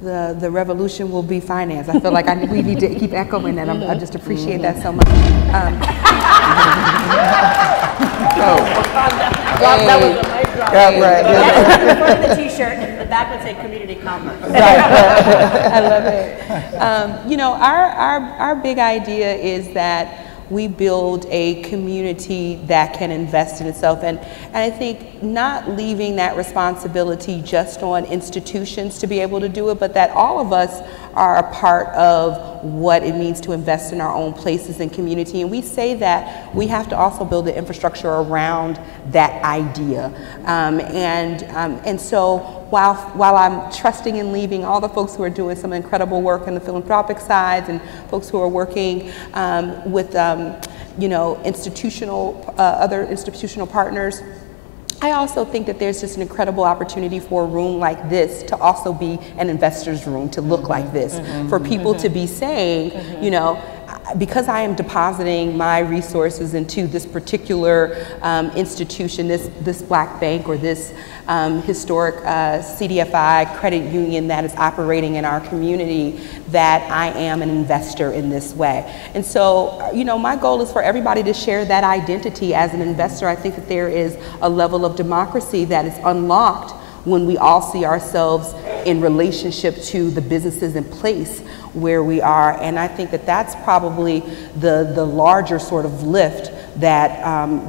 the revolution will be financed. I feel like we need to keep echoing that. I just appreciate that so much. That was a mic drop. Right. In front of the T-shirt, and the back would say community commerce. I love it. Our big idea is that we build a community that can invest in itself. And I think not leaving that responsibility just on institutions to be able to do it, but that all of us are a part of what it means to invest in our own places and community. And we say that we have to also build the infrastructure around that idea. And so while I'm trusting and leaving all the folks who are doing some incredible work on the philanthropic sides and folks who are working with other institutional partners, I also think that there's just an incredible opportunity for a room like this to also be an investor's room, to look like this, for people to be saying, you know, because I am depositing my resources into this particular institution, this black bank or this historic CDFI credit union that is operating in our community, that I am an investor in this way. And so, you know, my goal is for everybody to share that identity as an investor. I think that there is a level of democracy that is unlocked when we all see ourselves in relationship to the businesses in place where we are. And I think that that's probably the larger sort of lift that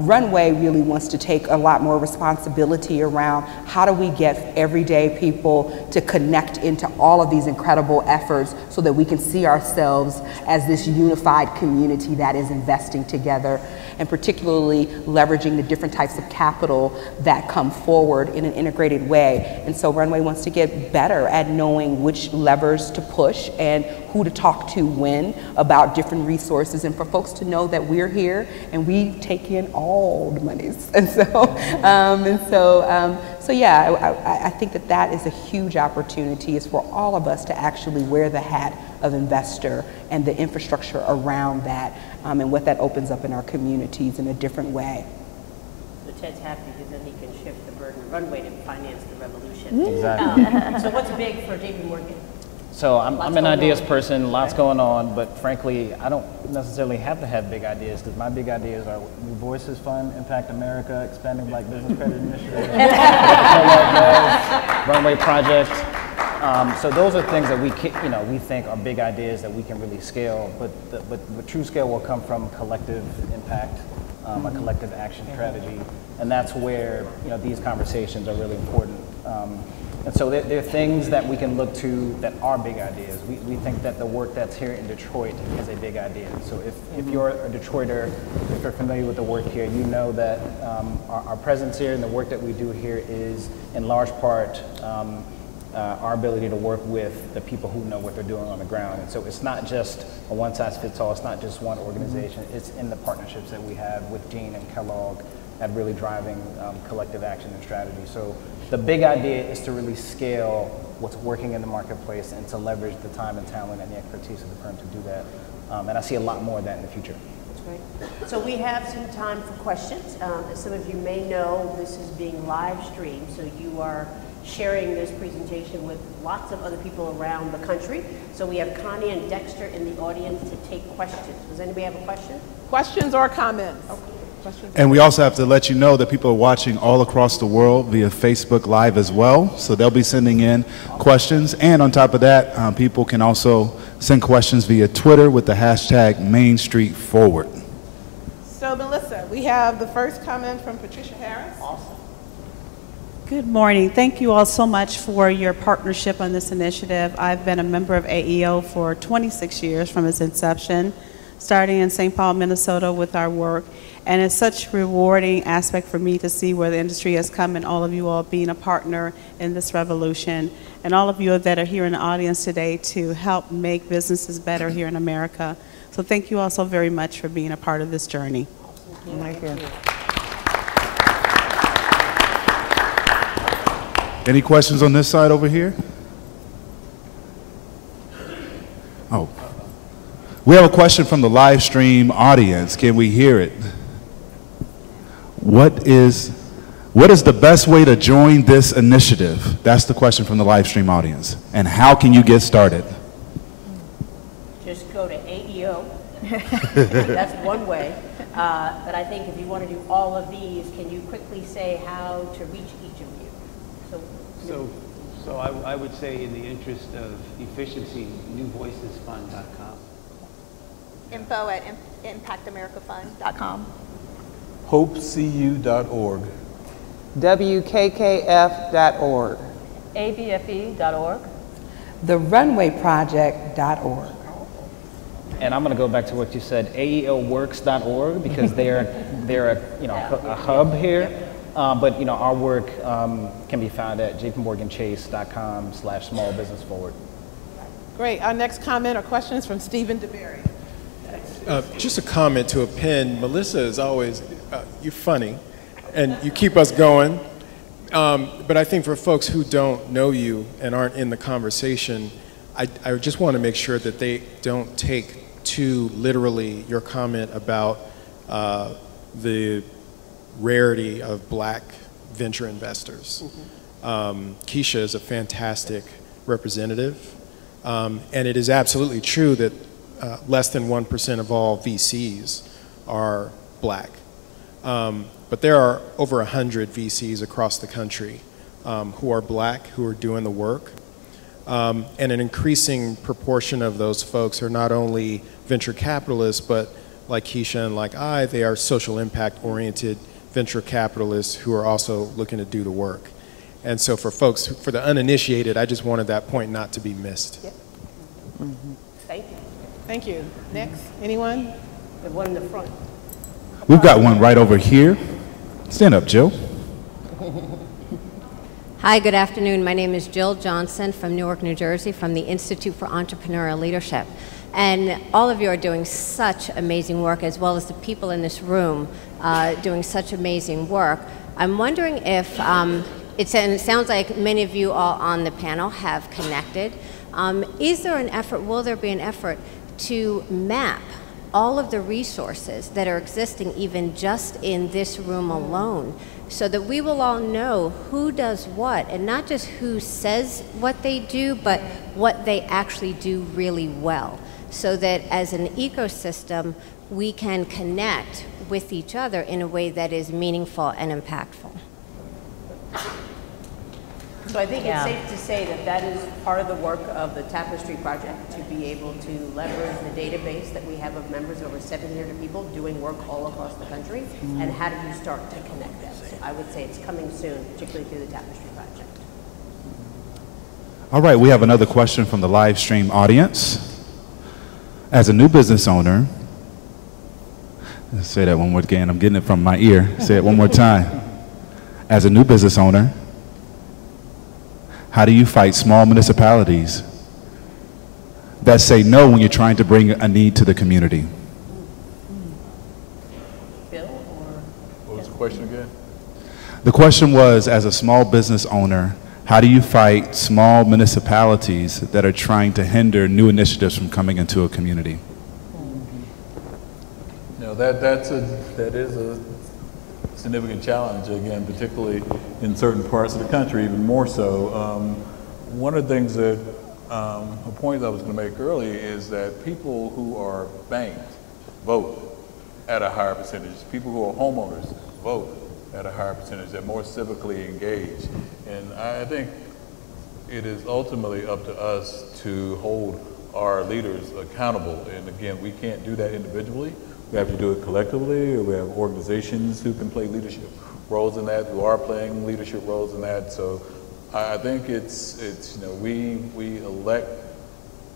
Runway really wants to take a lot more responsibility around. How do we get everyday people to connect into all of these incredible efforts so that we can see ourselves as this unified community that is investing together, and particularly leveraging the different types of capital that come forward in an integrated way. And so Runway wants to get better at knowing which levers to push and who to talk to when about different resources, and for folks to know that we're here and we take in all the monies. And so yeah, I think that that is a huge opportunity, is for all of us to actually wear the hat of investor and the infrastructure around that, and what that opens up in our communities in a different way. So Ted's happy because then he can shift the burden of Runway to finance the revolution. Exactly. So what's big for JP Morgan? So I'm an ideas person, lots going on, but frankly, I don't necessarily have to have big ideas, because my big ideas are New Voices Fund, Impact America, Expanding Black Business Credit Initiative, Runway Project. So those are things that we think are big ideas that we can really scale, but the true scale will come from collective impact, a collective action strategy, and that's where these conversations are really important. And so there are things that we can look to that are big ideas. We think that the work that's here in Detroit is a big idea. So if you're a Detroiter, if you're familiar with the work here, you know that our presence here and the work that we do here is in large part our ability to work with the people who know what they're doing on the ground. And so it's not just a one-size-fits-all, it's not just one organization, it's in the partnerships that we have with Gene and Kellogg at really driving collective action and strategy. So the big idea is to really scale what's working in the marketplace and to leverage the time and talent and the expertise of the firm to do that. And I see a lot more of that in the future. That's great. So we have some time for questions. As some of you may know, this is being live streamed, so you are sharing this presentation with lots of other people around the country. So we have Connie and Dexter in the audience to take questions. Does anybody have a question? Questions or comments? Okay. And we also have to let you know that people are watching all across the world via Facebook Live as well. So they'll be sending in questions. And on top of that, people can also send questions via Twitter with the hashtag Main Street Forward. So Melissa, we have the first comment from Patricia Harris. Awesome. Good morning. Thank you all so much for your partnership on this initiative. I've been a member of AEO for 26 years from its inception, starting in St. Paul, Minnesota with our work. And it's such a rewarding aspect for me to see where the industry has come, and all of you all being a partner in this revolution, and all of you that are here in the audience today to help make businesses better here in America. So thank you all so very much for being a part of this journey. Thank you. Any questions on this side over here? Oh. We have a question from the live stream audience. Can we hear it? What is the best way to join this initiative? That's the question from the live stream audience. And how can you get started? Just go to AEO. That's one way. But I think if you want to do all of these, can you quickly say how to reach each of you? So I would say, in the interest of efficiency, newvoicesfund.com. info@impactamericafund.com. HopeCU.org. WKKF.org. ABFE.org. TheRunwayProject.org. And I'm going to go back to what you said, AEOworks.org, because they're a hub here. But our work can be found at jpmorganchase.com/smallbusinessforward. Great. Our next comment or questions from Stephen DeBerry. Just a comment to append. Melissa is always, you're funny, and you keep us going. But I think for folks who don't know you and aren't in the conversation, I just want to make sure that they don't take too literally your comment about the rarity of black venture investors. Keisha is a fantastic representative, and it is absolutely true that less than 1% of all VCs are black. But there are over 100 VCs across the country who are black, who are doing the work. And an increasing proportion of those folks are not only venture capitalists, but like Keisha and like they are social impact oriented venture capitalists who are also looking to do the work. And so for folks, for the uninitiated, I just wanted that point not to be missed. Yep. Thank you. Thank you. Next, anyone? The one in the front. We've got one right over here. Stand up, Jill. Hi, good afternoon. My name is Jill Johnson from Newark, New Jersey, from the Institute for Entrepreneurial Leadership. And all of you are doing such amazing work, as well as the people in this room doing such amazing work. I'm wondering if, it sounds like many of you all on the panel have connected. Is there an effort, will there be an effort to map all of the resources that are existing even just in this room alone, so that we will all know who does what, and not just who says what they do, but what they actually do really well, so that as an ecosystem, we can connect with each other in a way that is meaningful and impactful. So I think it's safe to say that that is part of the work of the Tapestry Project, to be able to leverage the database that we have of members, over 700 people doing work all across the country, and how do you start to connect them? So I would say it's coming soon, particularly through the Tapestry Project. All right, we have another question from the live stream audience. As a new business owner, let's say that one more again, I'm getting it from my ear. Say it one more time. As a new business owner, how do you fight small municipalities that say no when you're trying to bring a need to the community? Bill, or? What was the question again? The question was, as a small business owner, how do you fight small municipalities that are trying to hinder new initiatives from coming into a community? You know, that is a significant challenge, again, particularly in certain parts of the country, even more so. One of the things that, a point that I was going to make earlier, is that people who are banked vote at a higher percentage. People who are homeowners vote at a higher percentage. They're more civically engaged. And I think it is ultimately up to us to hold our leaders accountable. And again, we can't do that individually. We have to do it collectively, or we have organizations who can play leadership roles in that, who are playing leadership roles in that. So I think it's we elect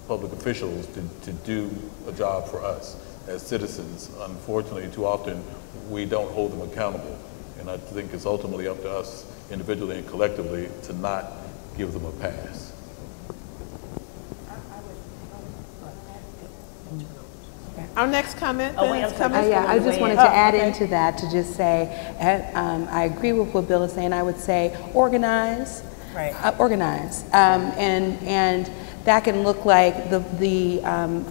public officials to do a job for us as citizens. Unfortunately, too often we don't hold them accountable. And I think it's ultimately up to us individually and collectively to not give them a pass. Our next comment. I just wanted to add into that, to just say, I agree with what Bill is saying. I would say organize, organize, and that can look like the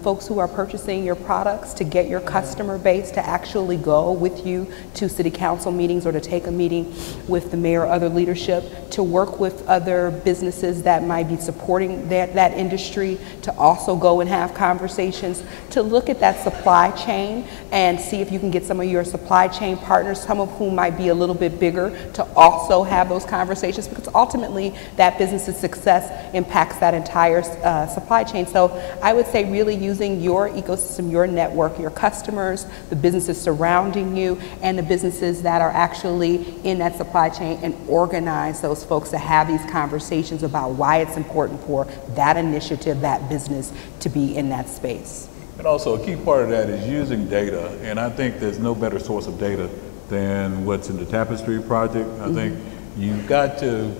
folks who are purchasing your products, to get your customer base to actually go with you to city council meetings, or to take a meeting with the mayor or other leadership, to work with other businesses that might be supporting that industry, to also go and have conversations, to look at that supply chain and see if you can get some of your supply chain partners, some of whom might be a little bit bigger, to also have those conversations, because ultimately that business's success impacts that entire supply chain. So I would say really using your ecosystem, your network, your customers, the businesses surrounding you, and the businesses that are actually in that supply chain, and organize those folks to have these conversations about why it's important for that initiative, that business to be in that space. And also a key part of that is using data, and I think there's no better source of data than what's in the Tapestry project. I think you've got to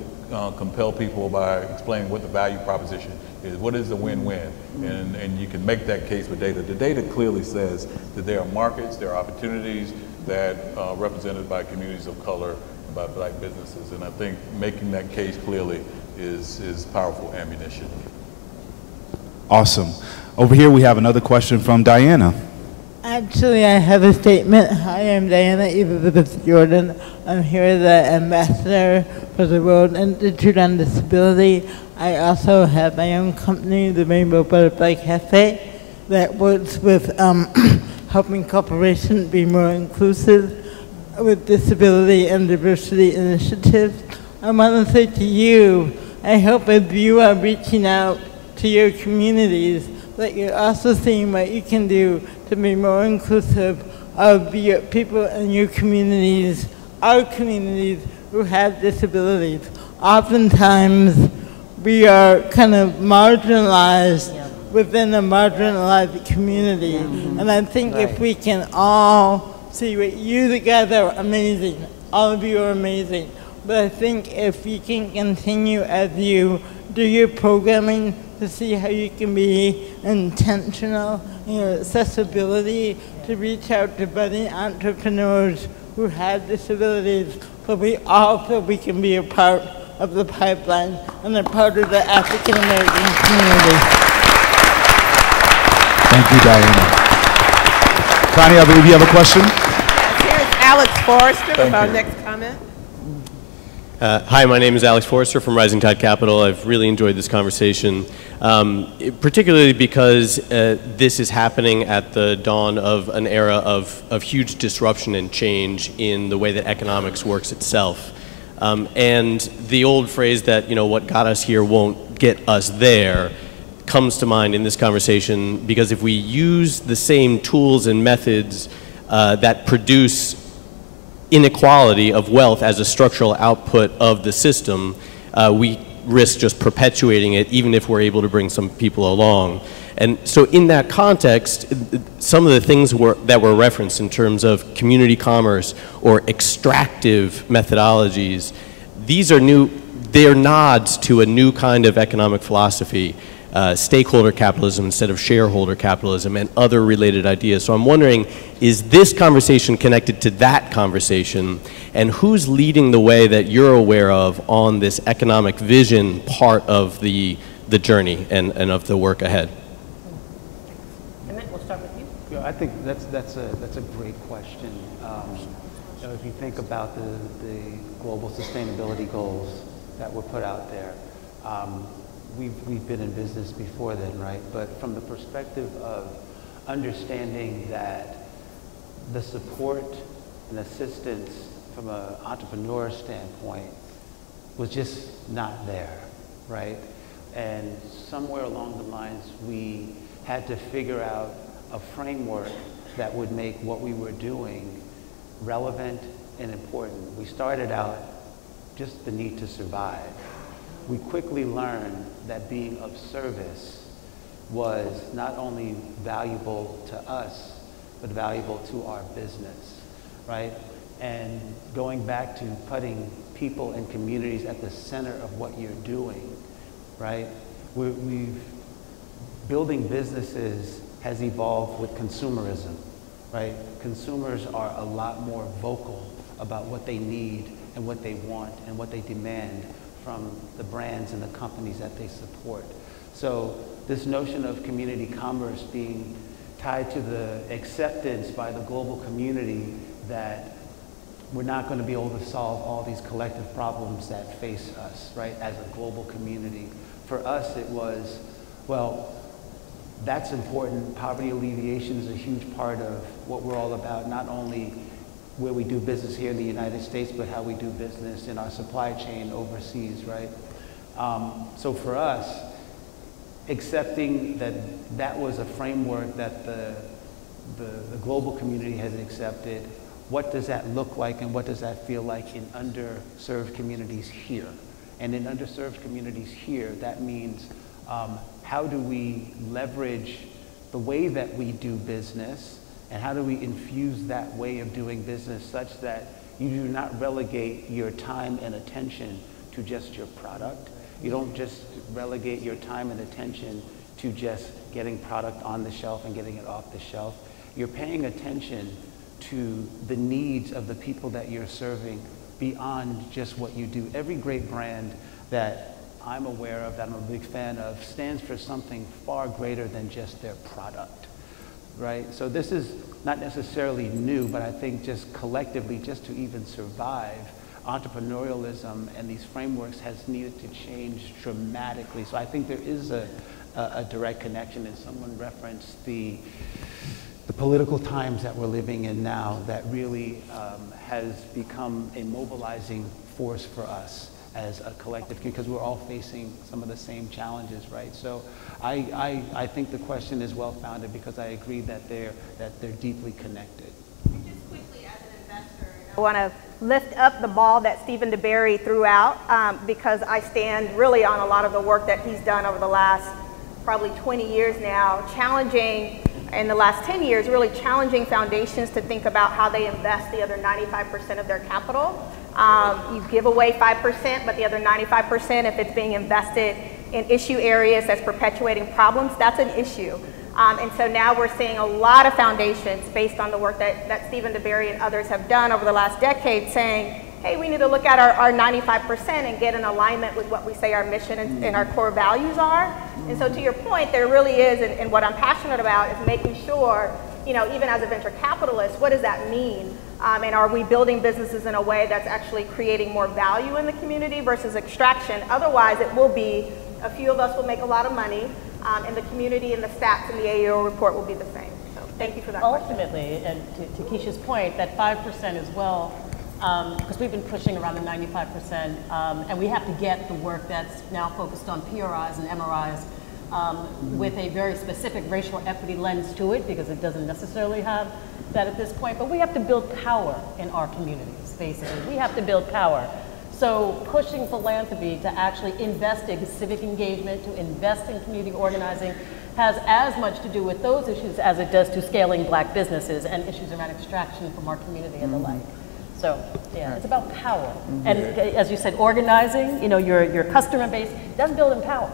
compel people by explaining what the value proposition is. What is the win-win? And you can make that case with data. The data clearly says that there are markets, there are opportunities that are represented by communities of color, by Black businesses, and I think making that case clearly is powerful ammunition. Awesome. Over here we have another question from Diana. Actually, I have a statement. Hi, I'm Diana Elizabeth Jordan. I'm here as the ambassador for the World Institute on Disability. I also have my own company, the Rainbow Butterfly Cafe, that works with helping corporations be more inclusive with disability and diversity initiatives. I want to say to you, I hope as you are reaching out to your communities, that you're also seeing what you can do to be more inclusive of your people in your communities, our communities who have disabilities. Oftentimes, we are kind of marginalized within a marginalized community. And I think if we can all see what you together are amazing, all of you are amazing. But I think if you can continue as you do your programming to see how you can be intentional in your accessibility to reach out to budding entrepreneurs who have disabilities, but we all feel we can be a part of the pipeline and a part of the African American community. Thank you, Diana. Connie, I believe you have a question? Here's Alex Forrester with our next comment. Hi, my name is Alex Forrester from Rising Tide Capital. I've really enjoyed this conversation, particularly because this is happening at the dawn of an era of huge disruption and change in the way that economics works itself. And the old phrase that, what got us here won't get us there comes to mind in this conversation, because if we use the same tools and methods that produce inequality of wealth as a structural output of the system, we risk just perpetuating it, even if we're able to bring some people along. And so in that context, some of the things that were referenced in terms of community commerce or extractive methodologies, these are new, they're nods to a new kind of economic philosophy, stakeholder capitalism instead of shareholder capitalism, and other related ideas. So I'm wondering, is this conversation connected to that conversation, and who's leading the way that you're aware of on this economic vision part of the journey and of the work ahead? Emmett, we'll start with you. Yeah, I think that's a great question. If you think about the global sustainability goals that were put out there, we've been in business before then, right? But from the perspective of understanding that the support and assistance from an entrepreneur standpoint was just not there, right? And somewhere along the lines, we had to figure out a framework that would make what we were doing relevant and important. We started out just the need to survive. We quickly learned that being of service was not only valuable to us, but valuable to our business, right? And going back to putting people and communities at the center of what you're doing, right? Building businesses has evolved with consumerism, right? Consumers are a lot more vocal about what they need and what they want and what they demand from the brands and the companies that they support. So this notion of community commerce being tied to the acceptance by the global community that we're not going to be able to solve all these collective problems that face us, right, as a global community. For us, it was, well, that's important. Poverty alleviation is a huge part of what we're all about, not only where we do business here in the United States, but how we do business in our supply chain overseas, right? So for us, accepting that that was a framework that the global community has accepted. What does that look like and what does that feel like in underserved communities here? And in underserved communities here, that means how do we leverage the way that we do business, and how do we infuse that way of doing business such that you do not relegate your time and attention to just your product. You don't just relegate your time and attention to just getting product on the shelf and getting it off the shelf. You're paying attention to the needs of the people that you're serving beyond just what you do. Every great brand that I'm aware of, that I'm a big fan of, stands for something far greater than just their product, right? So this is not necessarily new, but I think just collectively, just to even survive, entrepreneurialism and these frameworks has needed to change dramatically. So I think there is a direct connection, and someone referenced the political times that we're living in now that really has become a mobilizing force for us as a collective, because we're all facing some of the same challenges, right? So I think the question is well-founded, because I agree that they're deeply connected. Just quickly, as an investor, I want to lift up the ball that Stephen DeBerry threw out, because I stand really on a lot of the work that he's done over the last probably 20 years now, challenging, in the last 10 years, really challenging foundations to think about how they invest the other 95% of their capital. You give away 5%, but the other 95%, if it's being invested in issue areas that's perpetuating problems, that's an issue. And so now we're seeing a lot of foundations based on the work that Stephen DeBerry and others have done over the last decade, saying, hey, we need to look at our 95% and get in alignment with what we say our mission and our core values are. And so to your point, there really is, and what I'm passionate about is making sure, you know, even as a venture capitalist, what does that mean? And are we building businesses in a way that's actually creating more value in the community versus extraction? Otherwise, it will be, a few of us will make a lot of money, and the community and the stats in the AEO report will be the same. So thank you for that Ultimately, and to Keisha's point, that 5% as well, because we've been pushing around the 95%, and we have to get the work that's now focused on PRIs and MRIs with a very specific racial equity lens to it, because it doesn't necessarily have that at this point. But we have to build power in our communities, basically. We have to build power. So pushing philanthropy to actually invest in civic engagement, to invest in community organizing, has as much to do with those issues as it does to scaling Black businesses and issues around extraction from our community and the like. So yeah, it's about power. And as you said, organizing, you know, your customer base, that's building power.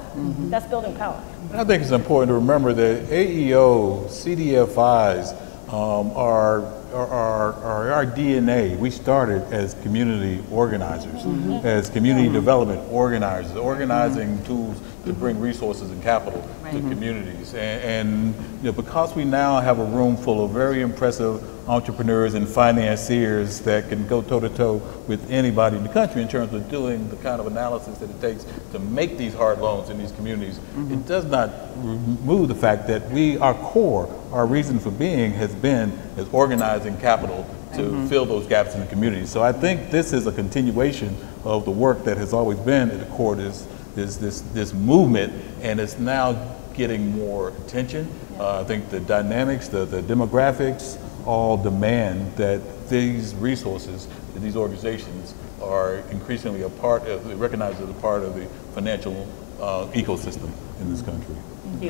That's building power. I think it's important to remember that AEO, CDFIs are our DNA. We started as community organizers, as community development organizers, organizing tools to bring resources and capital to communities. And you know, because we now have a room full of very impressive entrepreneurs and financiers that can go toe-to-toe with anybody in the country in terms of doing the kind of analysis that it takes to make these hard loans in these communities, it does not remove the fact that our core, our reason for being has been as organizing capital to fill those gaps in the community. So I think this is a continuation of the work that has always been at the core of this movement, and it's now getting more attention. I think the dynamics, the demographics, all demand that these resources, that these organizations are increasingly recognized as a part of the financial ecosystem in this country.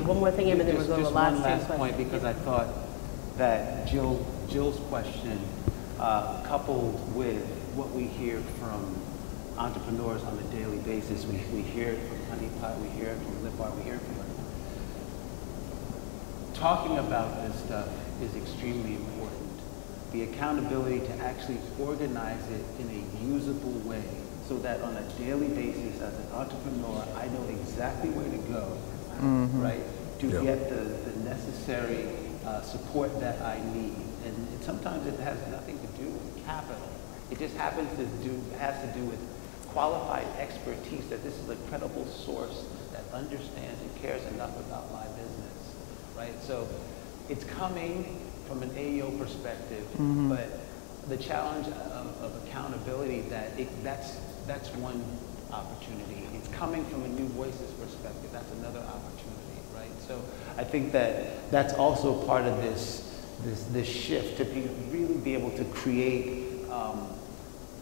One more thing, and then we'll go to the last one last point, because I thought that Jill's question, coupled with what we hear from entrepreneurs on a daily basis, we hear it from Honeypot, we hear it from Lipbar, we hear it from talking about this stuff is extremely important. The accountability to actually organize it in a usable way, so that on a daily basis as an entrepreneur, I know exactly where to go, right, to get the necessary support that I need. And sometimes it has nothing to do with capital. It just has to do with qualified expertise, that this is a credible source that understands and cares enough about my business, right? So it's coming from an AEO perspective, but the challenge of accountability, that's one opportunity. It's coming from a New Voices perspective, that's another opportunity. right? So I think that that's also part of this shift to really be able to create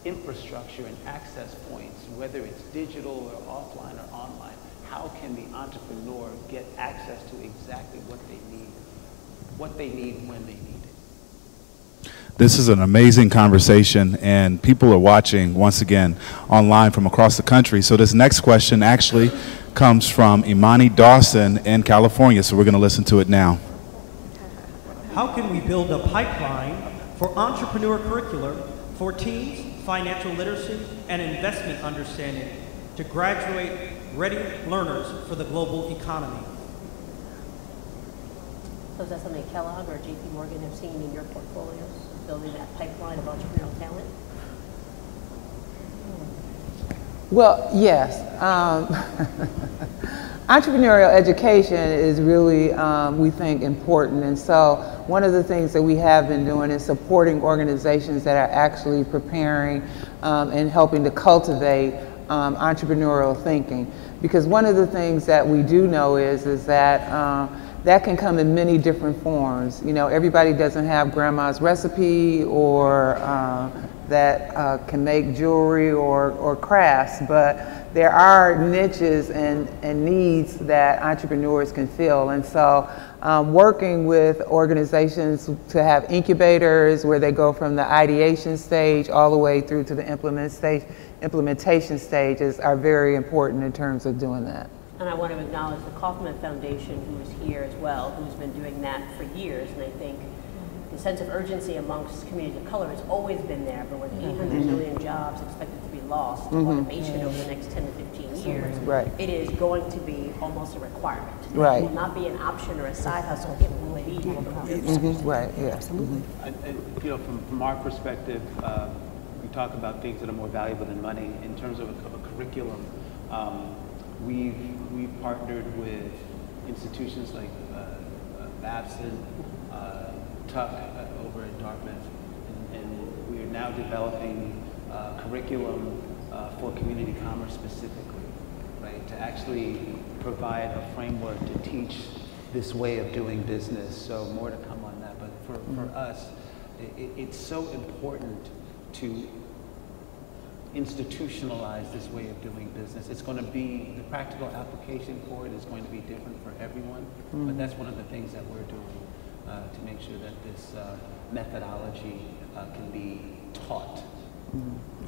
infrastructure and access points, whether it's digital or offline or online. How can the entrepreneur get access to exactly what they need when they need it? This is an amazing conversation, and people are watching, once again, online from across the country. So this next question actually comes from Imani Dawson in California, so we're going to listen to it now. How can we build a pipeline for entrepreneur curriculum for teens, financial literacy, and investment understanding to graduate ready learners for the global economy? So is that something Kellogg or JP Morgan have seen in your portfolios, building that pipeline of entrepreneurial talent? Well, yes. Entrepreneurial education is really, we think, important. And so one of the things that we have been doing is supporting organizations that are actually preparing and helping to cultivate entrepreneurial thinking. Because one of the things that we do know is that that can come in many different forms. You know, everybody doesn't have grandma's recipe or that can make jewelry or crafts, but there are niches and needs that entrepreneurs can fill. And so working with organizations to have incubators where they go from the ideation stage all the way through to the implementation stages are very important in terms of doing that. And I want to acknowledge the Kaufman Foundation, who is here as well, who's been doing that for years. And I think the sense of urgency amongst communities of color has always been there, but with 800 million jobs expected to be lost to automation over the next 10 to 15 years, it is going to be almost a requirement. Right. It will not be an option or a side hustle. It will be one of the Right, yeah. Absolutely. And, you know, from our perspective, we talk about things that are more valuable than money. In terms of a curriculum, we've partnered with institutions like Babson, Tuck over at Dartmouth, and we are now developing curriculum for community commerce specifically, right? To actually provide a framework to teach this way of doing business. So more to come on that. But for us, it's so important to institutionalize this way of doing business. It's going to be, the practical application for it is going to be different for everyone, but that's one of the things that we're doing to make sure that this methodology can be taught.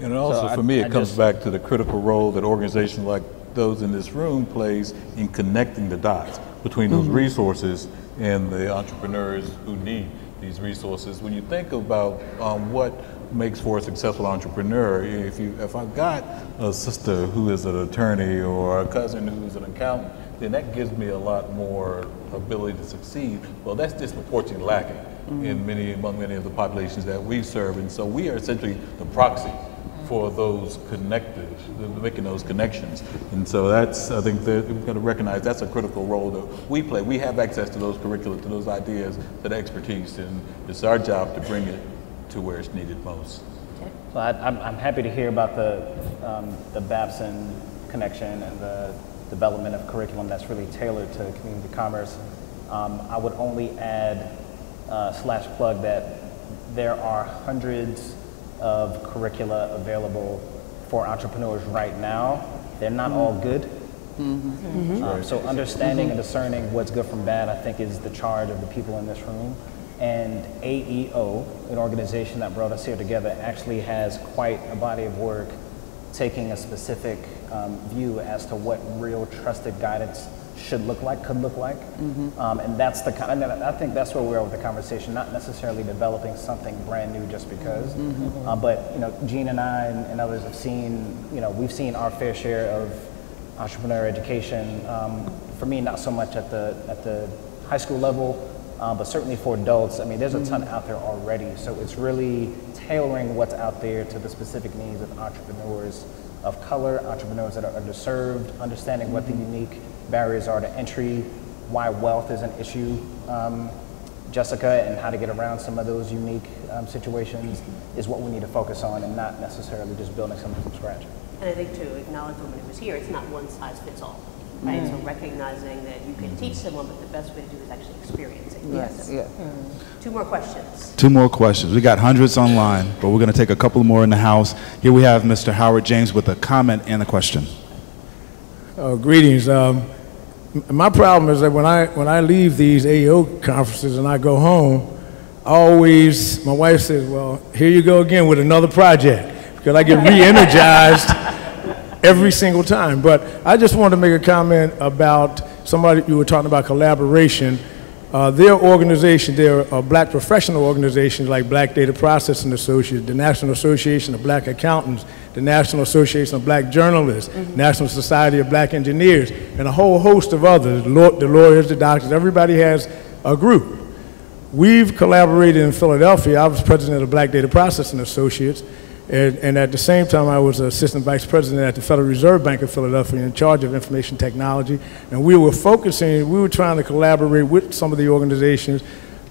And also, for me, it comes back to the critical role that organizations like those in this room plays in connecting the dots between those resources and the entrepreneurs who need these resources. When you think about what makes for a successful entrepreneur, if I've got a sister who is an attorney or a cousin who's an accountant, then that gives me a lot more ability to succeed. Well, that's disproportionately lacking among many of the populations that we serve, and so we are essentially the proxy for those connected, making those connections. And so that's, I think that we've got to recognize that's a critical role that we play. We have access to those curricula, to those ideas, to the expertise, and it's our job to bring it to where it's needed most. So I'm happy to hear about the Babson connection and the development of curriculum that's really tailored to community commerce. I would only add / plug that there are hundreds of curricula available for entrepreneurs right now. They're not all good. So understanding and discerning what's good from bad, I think, is the charge of the people in this room. And AEO, an organization that brought us here together, actually has quite a body of work taking a specific view as to what real trusted guidance should look like, could look like. And that's the kind, I think that's where we are with the conversation, not necessarily developing something brand new just because, but you know, Gene and I and others have seen, you know, we've seen our fair share of entrepreneur education. For me, not so much at the high school level, but certainly for adults. I mean, there's a ton out there already. So it's really tailoring what's out there to the specific needs of entrepreneurs of color, entrepreneurs that are underserved, understanding what the unique barriers are to entry, why wealth is an issue, Jessica, and how to get around some of those unique situations is what we need to focus on, and not necessarily just building something from scratch. And I think to acknowledge when it was here, it's not one size fits all. right? So recognizing that you can teach someone, but the best way to do it is actually experience it. Yes. Yeah. Two more questions. 2 more questions. We got hundreds online, but we're going to take a couple more in the house. Here we have Mr. Howard James with a comment and a question. Greetings. My problem is that when I leave these AEO conferences and I go home, my wife says, well, here you go again with another project, because I get re-energized every single time. But I just wanted to make a comment about somebody, you were talking about collaboration. Their organization, there are black professional organizations like Black Data Processing Associates, the National Association of Black Accountants, the National Association of Black Journalists, National Society of Black Engineers, and a whole host of others, the lawyers, the doctors, everybody has a group. We've collaborated in Philadelphia. I was president of Black Data Processing Associates, and at the same time I was assistant vice president at the Federal Reserve Bank of Philadelphia in charge of information technology. And we were trying to collaborate with some of the organizations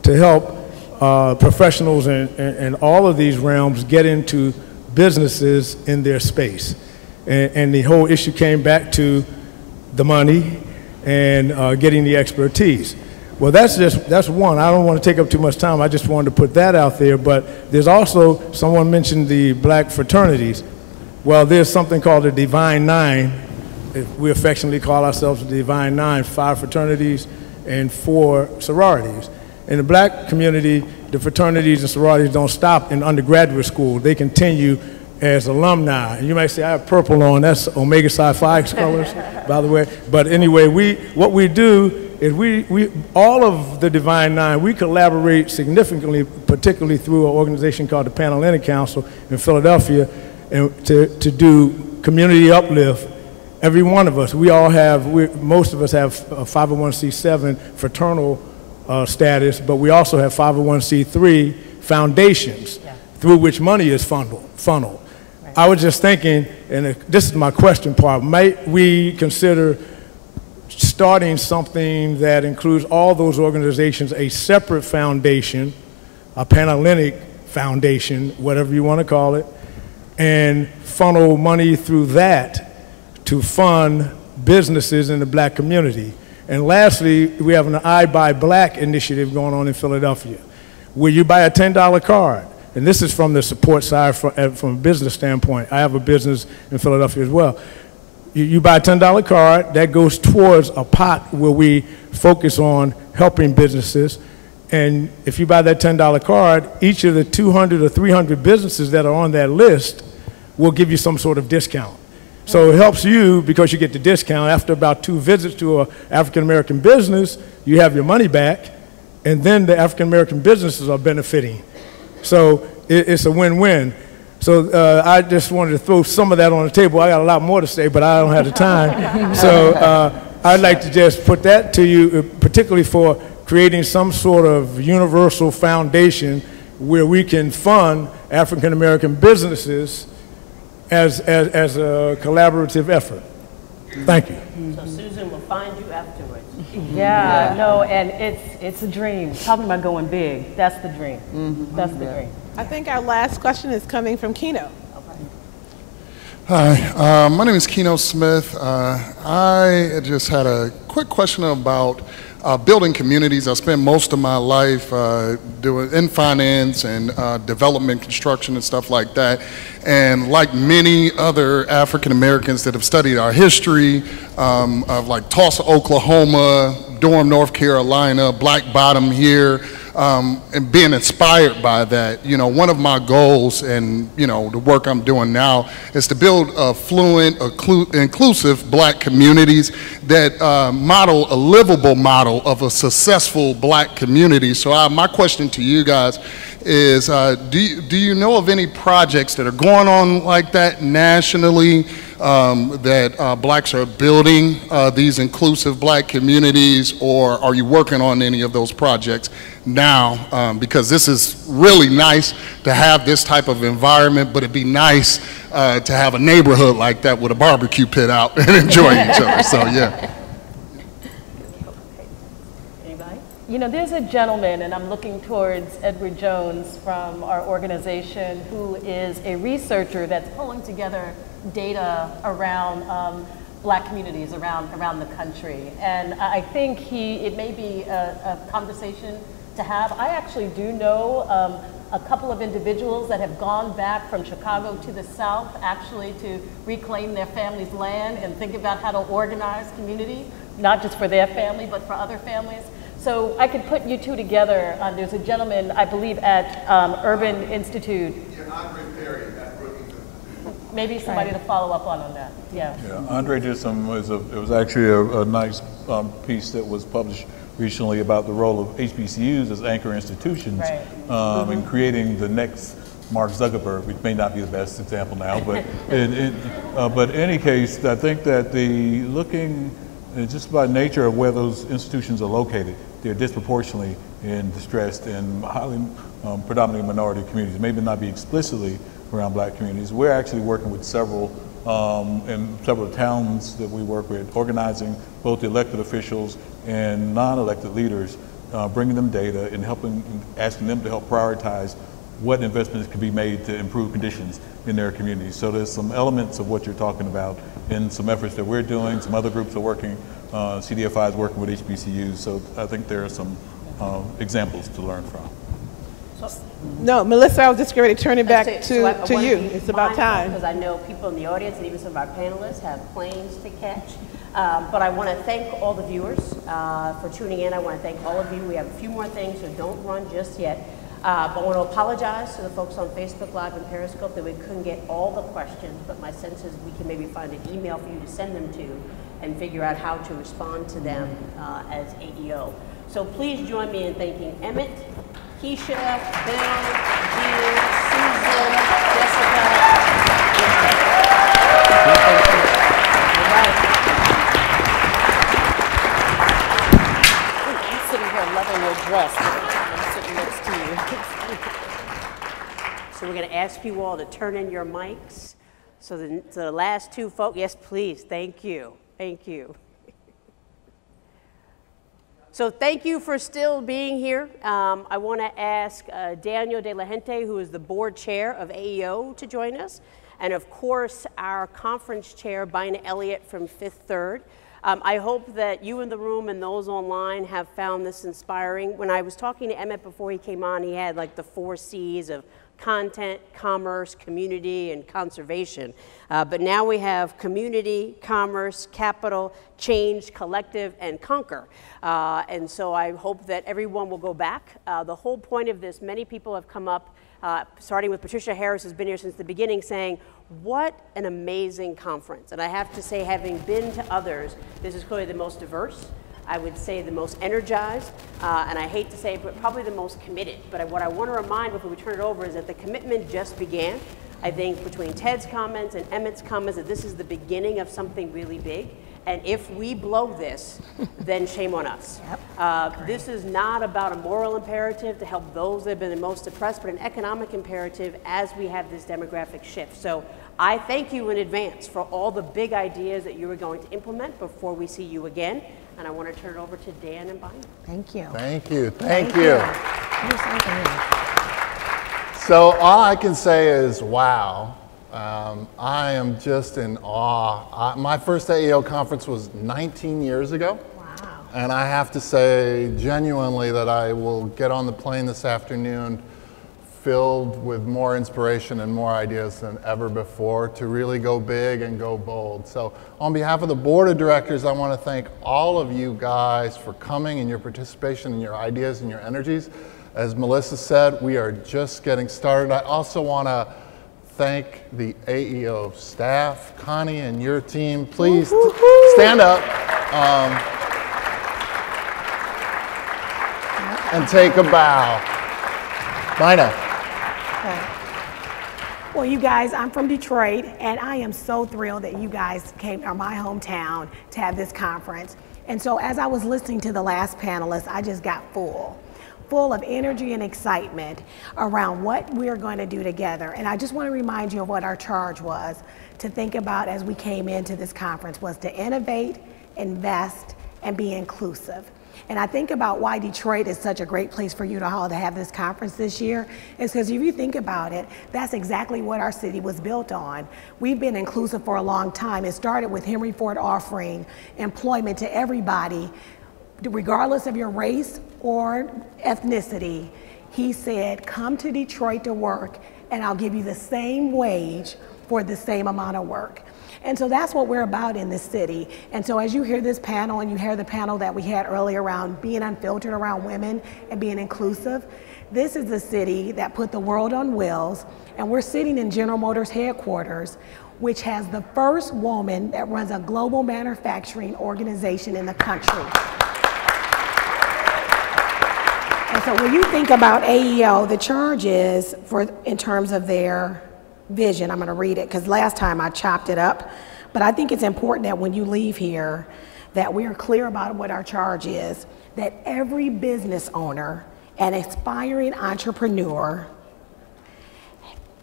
to help professionals in all of these realms get into businesses in their space. And the whole issue came back to the money and getting the expertise. Well, that's one. I don't want to take up too much time. I just wanted to put that out there. But there's also, someone mentioned the black fraternities. Well, there's something called the Divine Nine. We affectionately call ourselves the Divine Nine, 5 fraternities and 4 sororities. In the black community, the fraternities and sororities don't stop in undergraduate school. They continue as alumni. And you might say, I have purple on. That's Omega Psi Phi colors, by the way. But anyway, what we do is we all of the Divine Nine, we collaborate significantly, particularly through an organization called the Panhellenic Council in Philadelphia, and to do community uplift. Every one of us, most of us have a 501c7 fraternal status, but we also have 501c3 foundations through which money is funneled. Right. I was just thinking, and this is my question part, might we consider starting something that includes all those organizations, a separate foundation, a Panhellenic foundation, whatever you want to call it, and funnel money through that to fund businesses in the black community. And lastly, we have an I Buy Black initiative going on in Philadelphia, where you buy a $10 card. And this is from the support side from a business standpoint. I have a business in Philadelphia as well. You buy a $10 card, that goes towards a pot where we focus on helping businesses. And if you buy that $10 card, each of the 200 or 300 businesses that are on that list will give you some sort of discount. So it helps you because you get the discount. After about 2 visits to an African-American business, you have your money back, and then the African-American businesses are benefiting. So it's a win-win. So I just wanted to throw some of that on the table. I got a lot more to say, but I don't have the time. So I'd like to just put that to you, particularly for creating some sort of universal foundation where we can fund African-American businesses as a collaborative effort. Thank you. So Susan will find you afterwards. Yeah, no, and it's a dream. Talking about going big, that's the dream. That's the dream. I think our last question is coming from Keno. Hi, my name is Keno Smith. I just had a quick question about building communities. I spent most of my life doing in finance and development, construction, and stuff like that. And like many other African Americans that have studied our history of like Tulsa, Oklahoma, Durham, North Carolina, Black Bottom here, and being inspired by that, you know, one of my goals and, you know, the work I'm doing now is to build fluent, inclusive black communities that model a livable model of a successful black community. So my question to you guys is, do you know of any projects that are going on like that nationally, that blacks are building these black communities, or are you working on any of those projects now? Because this is really nice to have this type of environment, but it'd be nice to have a neighborhood like that with a barbecue pit out and enjoying each other. So yeah. You know, there's a gentleman, and I'm looking towards Edward Jones from our organization, who is a researcher that's pulling together data around Black communities around the country. And I think it may be a conversation to have. I actually do know a couple of individuals that have gone back from Chicago to the South actually to reclaim their family's land and think about how to organize community, not just for their family, but for other families. So I could put you two together. There's a gentleman, I believe, at Urban Institute. Yeah, Andre Perry at Brookings Institute. Maybe somebody to follow up on that. Yeah. Yeah, Andre did it was actually a nice piece that was published recently about the role of HBCUs as anchor institutions in creating the next Mark Zuckerberg, which may not be the best example now, but but in any case, I think that just by nature of where those institutions are located, they're disproportionately in distressed and highly predominantly minority communities. Maybe not be explicitly around Black communities. We're actually working with several towns that we work with, organizing both the elected officials and non-elected leaders, bringing them data and asking them to help prioritize what investments can be made to improve conditions in their communities. So there's some elements of what you're talking about in some efforts that we're doing. Some other groups are working, CDFI is working with HBCUs. So I think there are some examples to learn from. No, Melissa, I was just going to turn it back to you. It's about time. Because I know people in the audience and even some of our panelists have planes to catch. But I want to thank all the viewers for tuning in. I want to thank all of you. We have a few more things, so don't run just yet. But I want to apologize to the folks on Facebook Live and Periscope that we couldn't get all the questions, but my sense is we can maybe find an email for you to send them to and figure out how to respond to them as AEO. So please join me in thanking Emmett, Keisha, Bill, Jill, Susan, Jessica. I'm sitting here loving your dress. I'm sitting next to you. So we're going to ask you all to turn in your mics. So the last two folks, yes, please. Thank you. Thank you. So thank you for still being here. I want to ask Daniel De La Gente, who is the board chair of AEO, to join us. And of course, our conference chair, Bina Elliott from Fifth Third. I hope that you in the room and those online have found this inspiring. When I was talking to Emmett before he came on, he had like the 4 C's of content, commerce, community, and conservation. But now we have community, commerce, capital, change, collective, and conquer. And so I hope that everyone will go back. The whole point of this, many people have come up, starting with Patricia Harris, who's been here since the beginning, saying, what an amazing conference. And I have to say, having been to others, this is clearly the most diverse. I would say the most energized, and I hate to say it, but probably the most committed. But what I want to remind before we turn it over is that the commitment just began. I think between Ted's comments and Emmett's comments that this is the beginning of something really big. And if we blow this, then shame on us. This is not about a moral imperative to help those that have been the most oppressed, but an economic imperative as we have this demographic shift. So I thank you in advance for all the big ideas that you are going to implement before we see you again. And I want to turn it over to Dan and Bina. Thank you. Thank you. Thank you. So all I can say is, wow. I am just in awe. My first AEO conference was 19 years ago. Wow. And I have to say genuinely that I will get on the plane this afternoon filled with more inspiration and more ideas than ever before to really go big and go bold. So on behalf of the board of directors, I want to thank all of you guys for coming and your participation and your ideas and your energies. As Melissa said, we are just getting started. I also want to thank the AEO staff. Connie and your team, please stand up and take a bow. Bina. Well, you guys, I'm from Detroit, and I am so thrilled that you guys came to my hometown to have this conference. And so as I was listening to the last panelist, I just got full of energy and excitement around what we're going to do together. And I just want to remind you of what our charge was to think about as we came into this conference was to innovate, invest, and be inclusive. And I think about why Detroit is such a great place for you to all to have this conference this year is because if you think about it, that's exactly what our city was built on. We've been inclusive for a long time. It started with Henry Ford offering employment to everybody, regardless of your race or ethnicity. He said, come to Detroit to work and I'll give you the same wage for the same amount of work. And so that's what we're about in this city. And so as you hear this panel and you hear the panel that we had earlier around being unfiltered around women and being inclusive, this is the city that put the world on wheels. And we're sitting in General Motors headquarters, which has the first woman that runs a global manufacturing organization in the country. And so when you think about AEO, the charge is in terms of their vision. I'm going to read it because last time I chopped it up, but I think it's important that when you leave here that we are clear about what our charge is, that every business owner and aspiring entrepreneur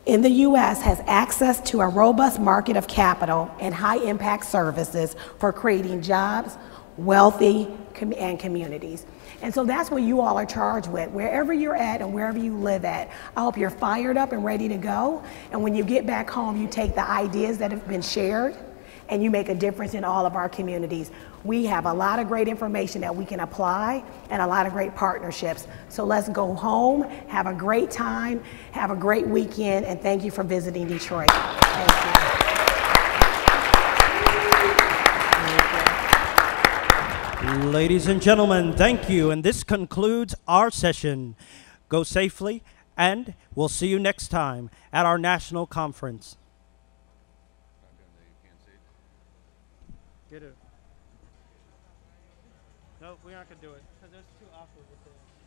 in the U.S. has access to a robust market of capital and high impact services for creating jobs, wealthy, and communities. And so that's what you all are charged with. Wherever you're at and wherever you live at, I hope you're fired up and ready to go. And when you get back home, you take the ideas that have been shared and you make a difference in all of our communities. We have a lot of great information that we can apply and a lot of great partnerships. So let's go home, have a great time, have a great weekend, and thank you for visiting Detroit. Thank you. Ladies and gentlemen, thank you. And this concludes our session. Go safely, and we'll see you next time at our national conference. Get it. No, we're not going to do it because it's too awkward with this.